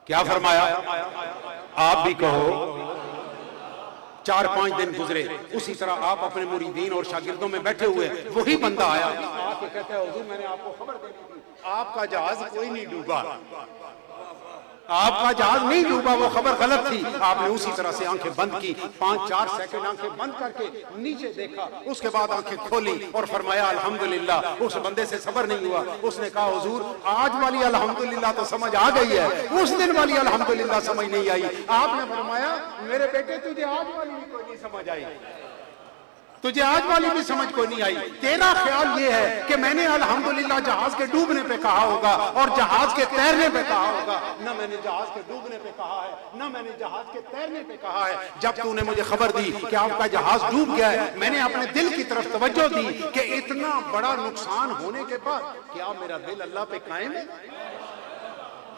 क्या फरमाया? आप भी कहो। 4-5 दिन गुजरे, उसी तरह आप अपने मुरीदीन और शागिर्दों में बैठे हुए, वही बंदा आया आके कहता है, हुजूर मैंने आपको खबर देनी थी, आपका जहाज कोई नहीं डूबा, आपका जहाज नहीं डूबा, वो खबर गलत थी। आपने उसी तरह से आंखें बंद की, 5-4 सेकंड आंखें बंद करके नीचे देखा, उसके बाद आंखें खोली और फरमाया अल्हम्दुलिल्लाह। उस बंदे से सब्र नहीं हुआ, उसने कहा हुजूर आज वाली अल्हम्दुलिल्लाह तो समझ आ गई है, उस दिन वाली अल्हम्दुलिल्लाह समझ नहीं आई। आपने फरमाया मेरे बेटे तुझे आज वाली भी कोई नहीं समझ आई। तुझे आज वाली भी समझ कोई नहीं आई। तेरा ख्याल ये है कि मैंने अल्हम्दुलिल्लाह जहाज के डूबने पे कहा होगा और जहाज के तैरने पे कहा होगा। ना मैंने जहाज के डूबने पे कहा है, ना मैंने जहाज के तैरने पे कहा है। जब तूने मुझे खबर दी कि आपका जहाज डूब गया है, मैंने अपने दिल की तरफ तवज्जो दी कि इतना बड़ा नुकसान होने के बाद क्या मेरा दिल अल्लाह पे कायम है?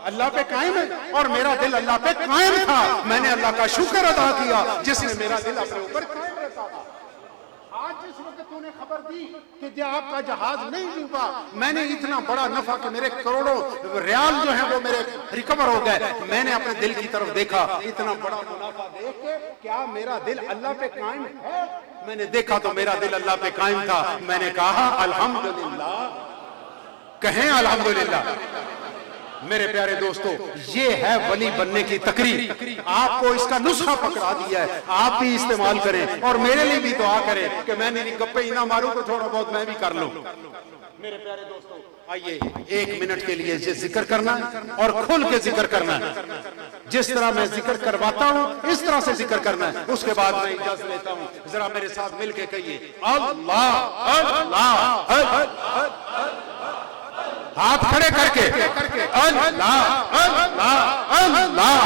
अल्लाह पे कायम है। और मेरा दिल अल्लाह पे कायम था। मैंने अल्लाह का शुक्र अदा किया जिसने मेरा दिल अपने ऊपर कायम रखा था। आज जिस वक्त तूने खबर दी कि जो आपका जहाज नहीं डूबा, मैंने इतना बड़ा नफा कि मेरे करोड़ों रियाल जो है वो मेरे रिकवर हो गए। मैंने अपने दिल की तरफ देखा, इतना बड़ा मुनाफा देख के क्या मेरा दिल अल्लाह पे कायम है? मैंने देखा तो मेरा दिल अल्लाह पे कायम था। मैंने कहा अल्हम्दुलिल्लाह, कहें अल्हम्दुलिल्लाह। मेरे प्यारे दोस्तों, ये है वली बनने की तकरीर। आपको इसका नुस्खा पकड़ा दिया है, आप भी इस्तेमाल करें और मेरे लिए भी दुआ करें कि मैं मेरी गप्पे ही ना मारूं तो थोड़ा बहुत मैं भी कर लूं। मेरे प्यारे दोस्तों, आइए 1 मिनट के लिए ये जिक्र करना और खुल के जिक्र करना है। जिस तरह मैं जिक्र करवाता हूँ इस तरह से जिक्र करना है। उसके बाद मैं इजाजत लेता हूँ। जरा मेरे साथ मिलके कहिए अल्लाह अल्लाह अल्लाह। हाथ खड़े करके अल्लाह अल्लाह अल्लाह अल्लाह,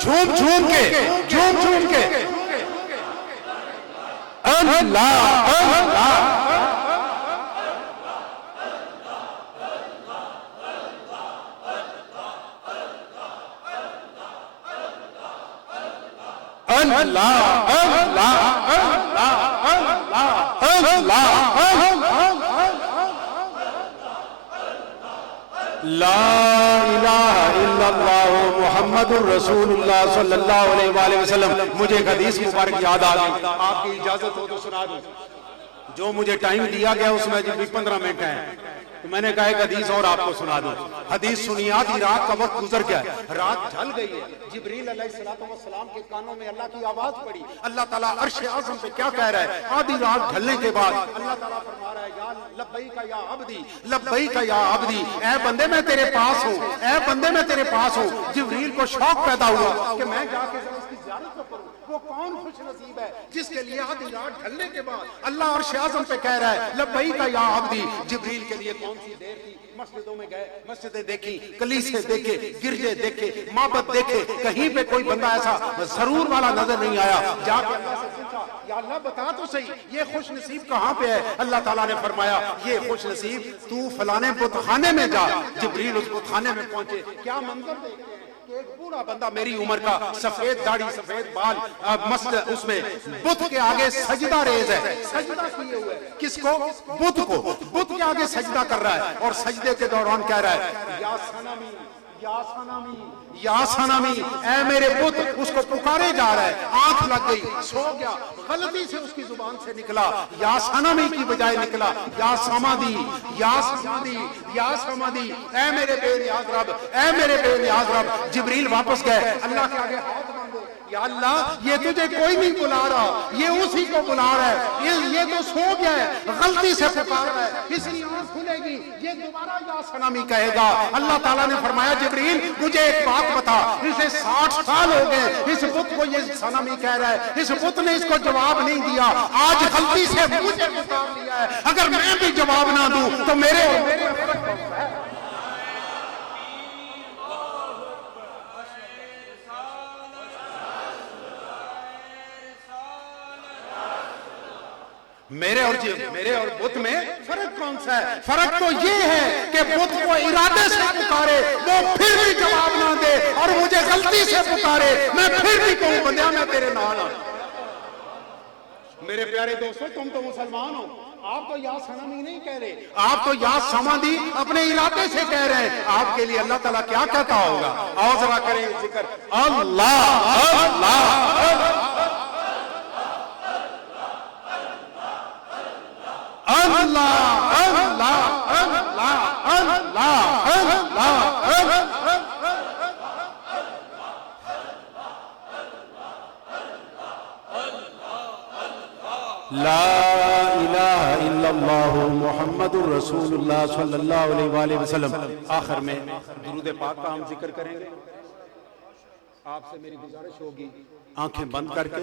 झूम झूम के अल्लाह अल्लाह। अल्लाह अल्लाह अल्लाह अल्लाह ला इलाहा इल्लल्लाह मुहम्मदुर रसूलुल्लाह सल्लल्लाहु अलैहि वसल्लम। मुझे एक हदीस मुबारक याद आ गई, आपकी इजाजत हो तो सुना दूं। जो मुझे टाइम दिया गया उसमें जब भी 15 मिनट है तो मैंने कहा एक हदीस और आपको सुना दूं। हदीस सुनिए। आधी रात का वक्त गुजर गया, रात ढल गई है। जिब्रील अलैहिस्सलाम के कानों में अल्लाह की आवाज पड़ी। अल्लाह ताला अर्श आज़म पे क्या कह रहा है? आधी रात ढलने के बाद अल्लाह ताला फरमा रहा है या लब्बैका या अब्दी, लब्बैका या अब्दी। ऐ बंदे मैं तेरे पास हूँ, ऐ बंदे मैं तेरे पास हूँ। जिब्रील को शौक पैदा हुआ कि मैं जाके उसकी ज़ियारत तो करूं। वो कौन खुश नसीब है जिसके लिए आधी रात ढलने के बाद अल्लाह अर्श आज़म पे कह रहा है लब्बैका या अब्दी। जिब्रील के लिए कौन सी देर थी? मस्जिदों में गए, मस्जिदें देखी, कलीसे देखे, गिरजे देखे, माबद देखे, कहीं पे कोई बंदा ऐसा जरूर वाला नजर नहीं आया। जाके अल्लाह से पूछा या अल्लाह बता तो सही ये खुश नसीब कहाँ पे है? अल्लाह ताला ने फरमाया ये खुश नसीब तू फलाने बुतखाने में जा। जिब्रील उस बुतखाने में पहुंचे। क्या मंजर देखते हैं कि एक बूढ़ा बंदा मेरी उम्र का, सफेद दाढ़ी सफेद बाल, मस्त उसमें बुत के आगे सजदा रेज है, सजदा किए हुए। किसको? बुत को। बुत के आगे सजदा कर रहा है और सजदे के दौरान कह रहा है या सनमी या सनमी या सनमी, ऐ मेरे बुत। उसको पुकारे जा रहा है। आंख लग गई, सो गया, गलती से उसकी जुबान से निकला या सनमी की बजाय निकला या समाधि या समाधि या समाधि। ऐ मेरे बेनियाज रब, ऐ मेरे बेनियाज रब। जिब्रील वापस गए, अल्लाह के आगे हाथ मांगो या अल्लाह ये तुझे कोई नहीं बुला रहा, ये उसी को बुला रहा है। ये तो सो गया है, गलती से पुकार रहा है, इसकी आंख खुलेगी, ये दोबारा या सनामी कहेगा। अल्लाह ताला ने फरमाया जिब्रील मुझे एक बात बता, इसे 60 साल हो गए इस बुत को ये सनामी कह रहा है, इस बुत ने इसको जवाब नहीं दिया, आज गलती से मुझे पुकार लिया है। अगर मैं भी जवाब ना दूं तो मेरे मेरे और बुत में फर्क कौन सा है? फर्क तो ये है कि बुत को इरादे से पुकारे वो फिर भी जवाब ना दे और मुझे गलती से पुकारे मैं फिर भी कहूं बंदिया मैं तेरे नाल हूं। मेरे प्यारे दोस्तों, तुम तो मुसलमान हो, आप तो या सनमी नहीं कह रहे, आप तो या समाधि अपने इरादे से कह रहे हैं। आपके लिए अल्लाह ताला क्या कहता होगा? आओ जरा करें जिक्र अल्लाह अल्लाह अल्लाह अल्लाह अल्लाह अल्लाह अल्लाह। ला इलाहा इल्लल्लाह मुहम्मदुर रसूलुल्लाह सल्लल्लाहु अलैहि वसल्लम। आखिर में दुरूद पाक का हम जिक्र करेंगे। आपसे मेरी गुजारिश होगी आंखें बंद करके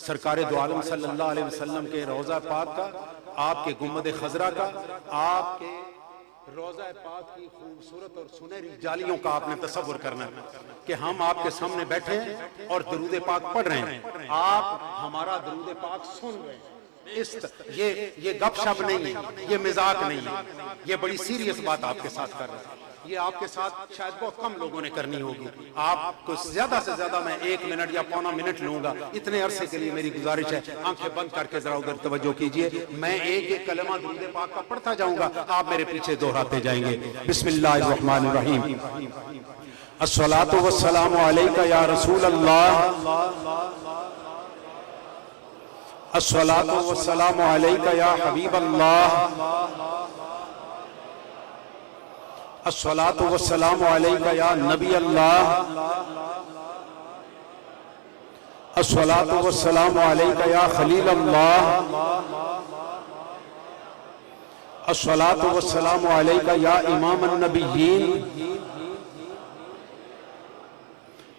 सरकार दो आलम सल्लल्लाहु अलैहि वसल्लम के रोजा पाक का, आपके गुम्बद खजरा का, आपके रोजा पाक की खूबसूरत और सुनहरी जालियों का आपने तसव्वुर करना है कि हम आपके सामने बैठे हैं और दरूद पाक पढ़ रहे हैं, आप हमारा दरूद पाक सुन रहे हैं। ये गपशप नहीं है, ये मजाक नहीं है, ये बड़ी सीरियस बात आपके साथ कर रहे हैं। ये आपके साथ शायद बहुत कम लोगों ने करनी होगी। आपको ज्यादा से ज्यादा मैं 1 मिनट या पौना मिनट लूंगा, इतने अरसे के लिए मेरी गुजारिश है। आंखें बंद करके जरा उधर तवज्जो कीजिए। मैं एक एक कलमा दुरूद पाक का पढ़ता जाऊंगा, आप मेरे पीछे दोहराते जाएंगे। बिस्मिल्लाहिर्रहमानिर्रहीम। अस्सलातु वस्सलामु अलैका या रसूल अल्लाह, अस्सलातु वस्सलामु अलैका या हबीब अल्लाह, अस्सलातु वस्सलामु अलैका या नबी अल्लाह, अस्सलातु वस्सलामु अलैका या खलील अल्लाह, अस्सलातु वस्सलामु अलैका या इमाम अन्नबिय्यीन,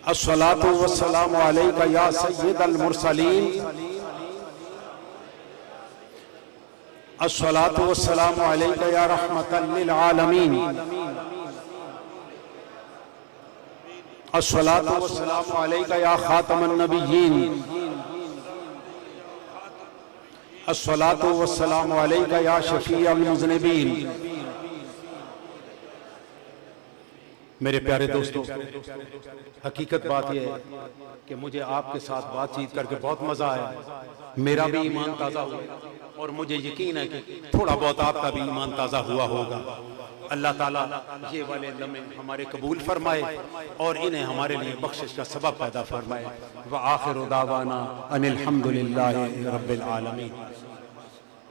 अस्सलातु वस्सलामु अलैका या सय्यदल मुरसलीन, अस्सलातु वस्सलामु अलैका या रहमतल लिल आलमीन, अस्सलातु वस्सलामु अलैका या खातमन नबिय्यीन, अस्सलातु वस्सलामु अलैका या शफीअल मुज़निबीन। मेरे प्यारे दोस्तों, हकीकत बात यह है कि मुझे आपके साथ बातचीत करके बहुत मजा आया। मेरा भी ईमान ताज़ा हुआ और मुझे यकीन है कि थोड़ा बहुत आपका भी ईमान ताज़ा हुआ होगा। अल्लाह ताला ये वाले लम्हे हमारे कबूल फरमाए और इन्हें हमारे लिए बख्शिश का सबब पैदा फरमाए। व आखिरु दावाना अनिल हम्दुलिल्लाहि रब्बिल आलमीन।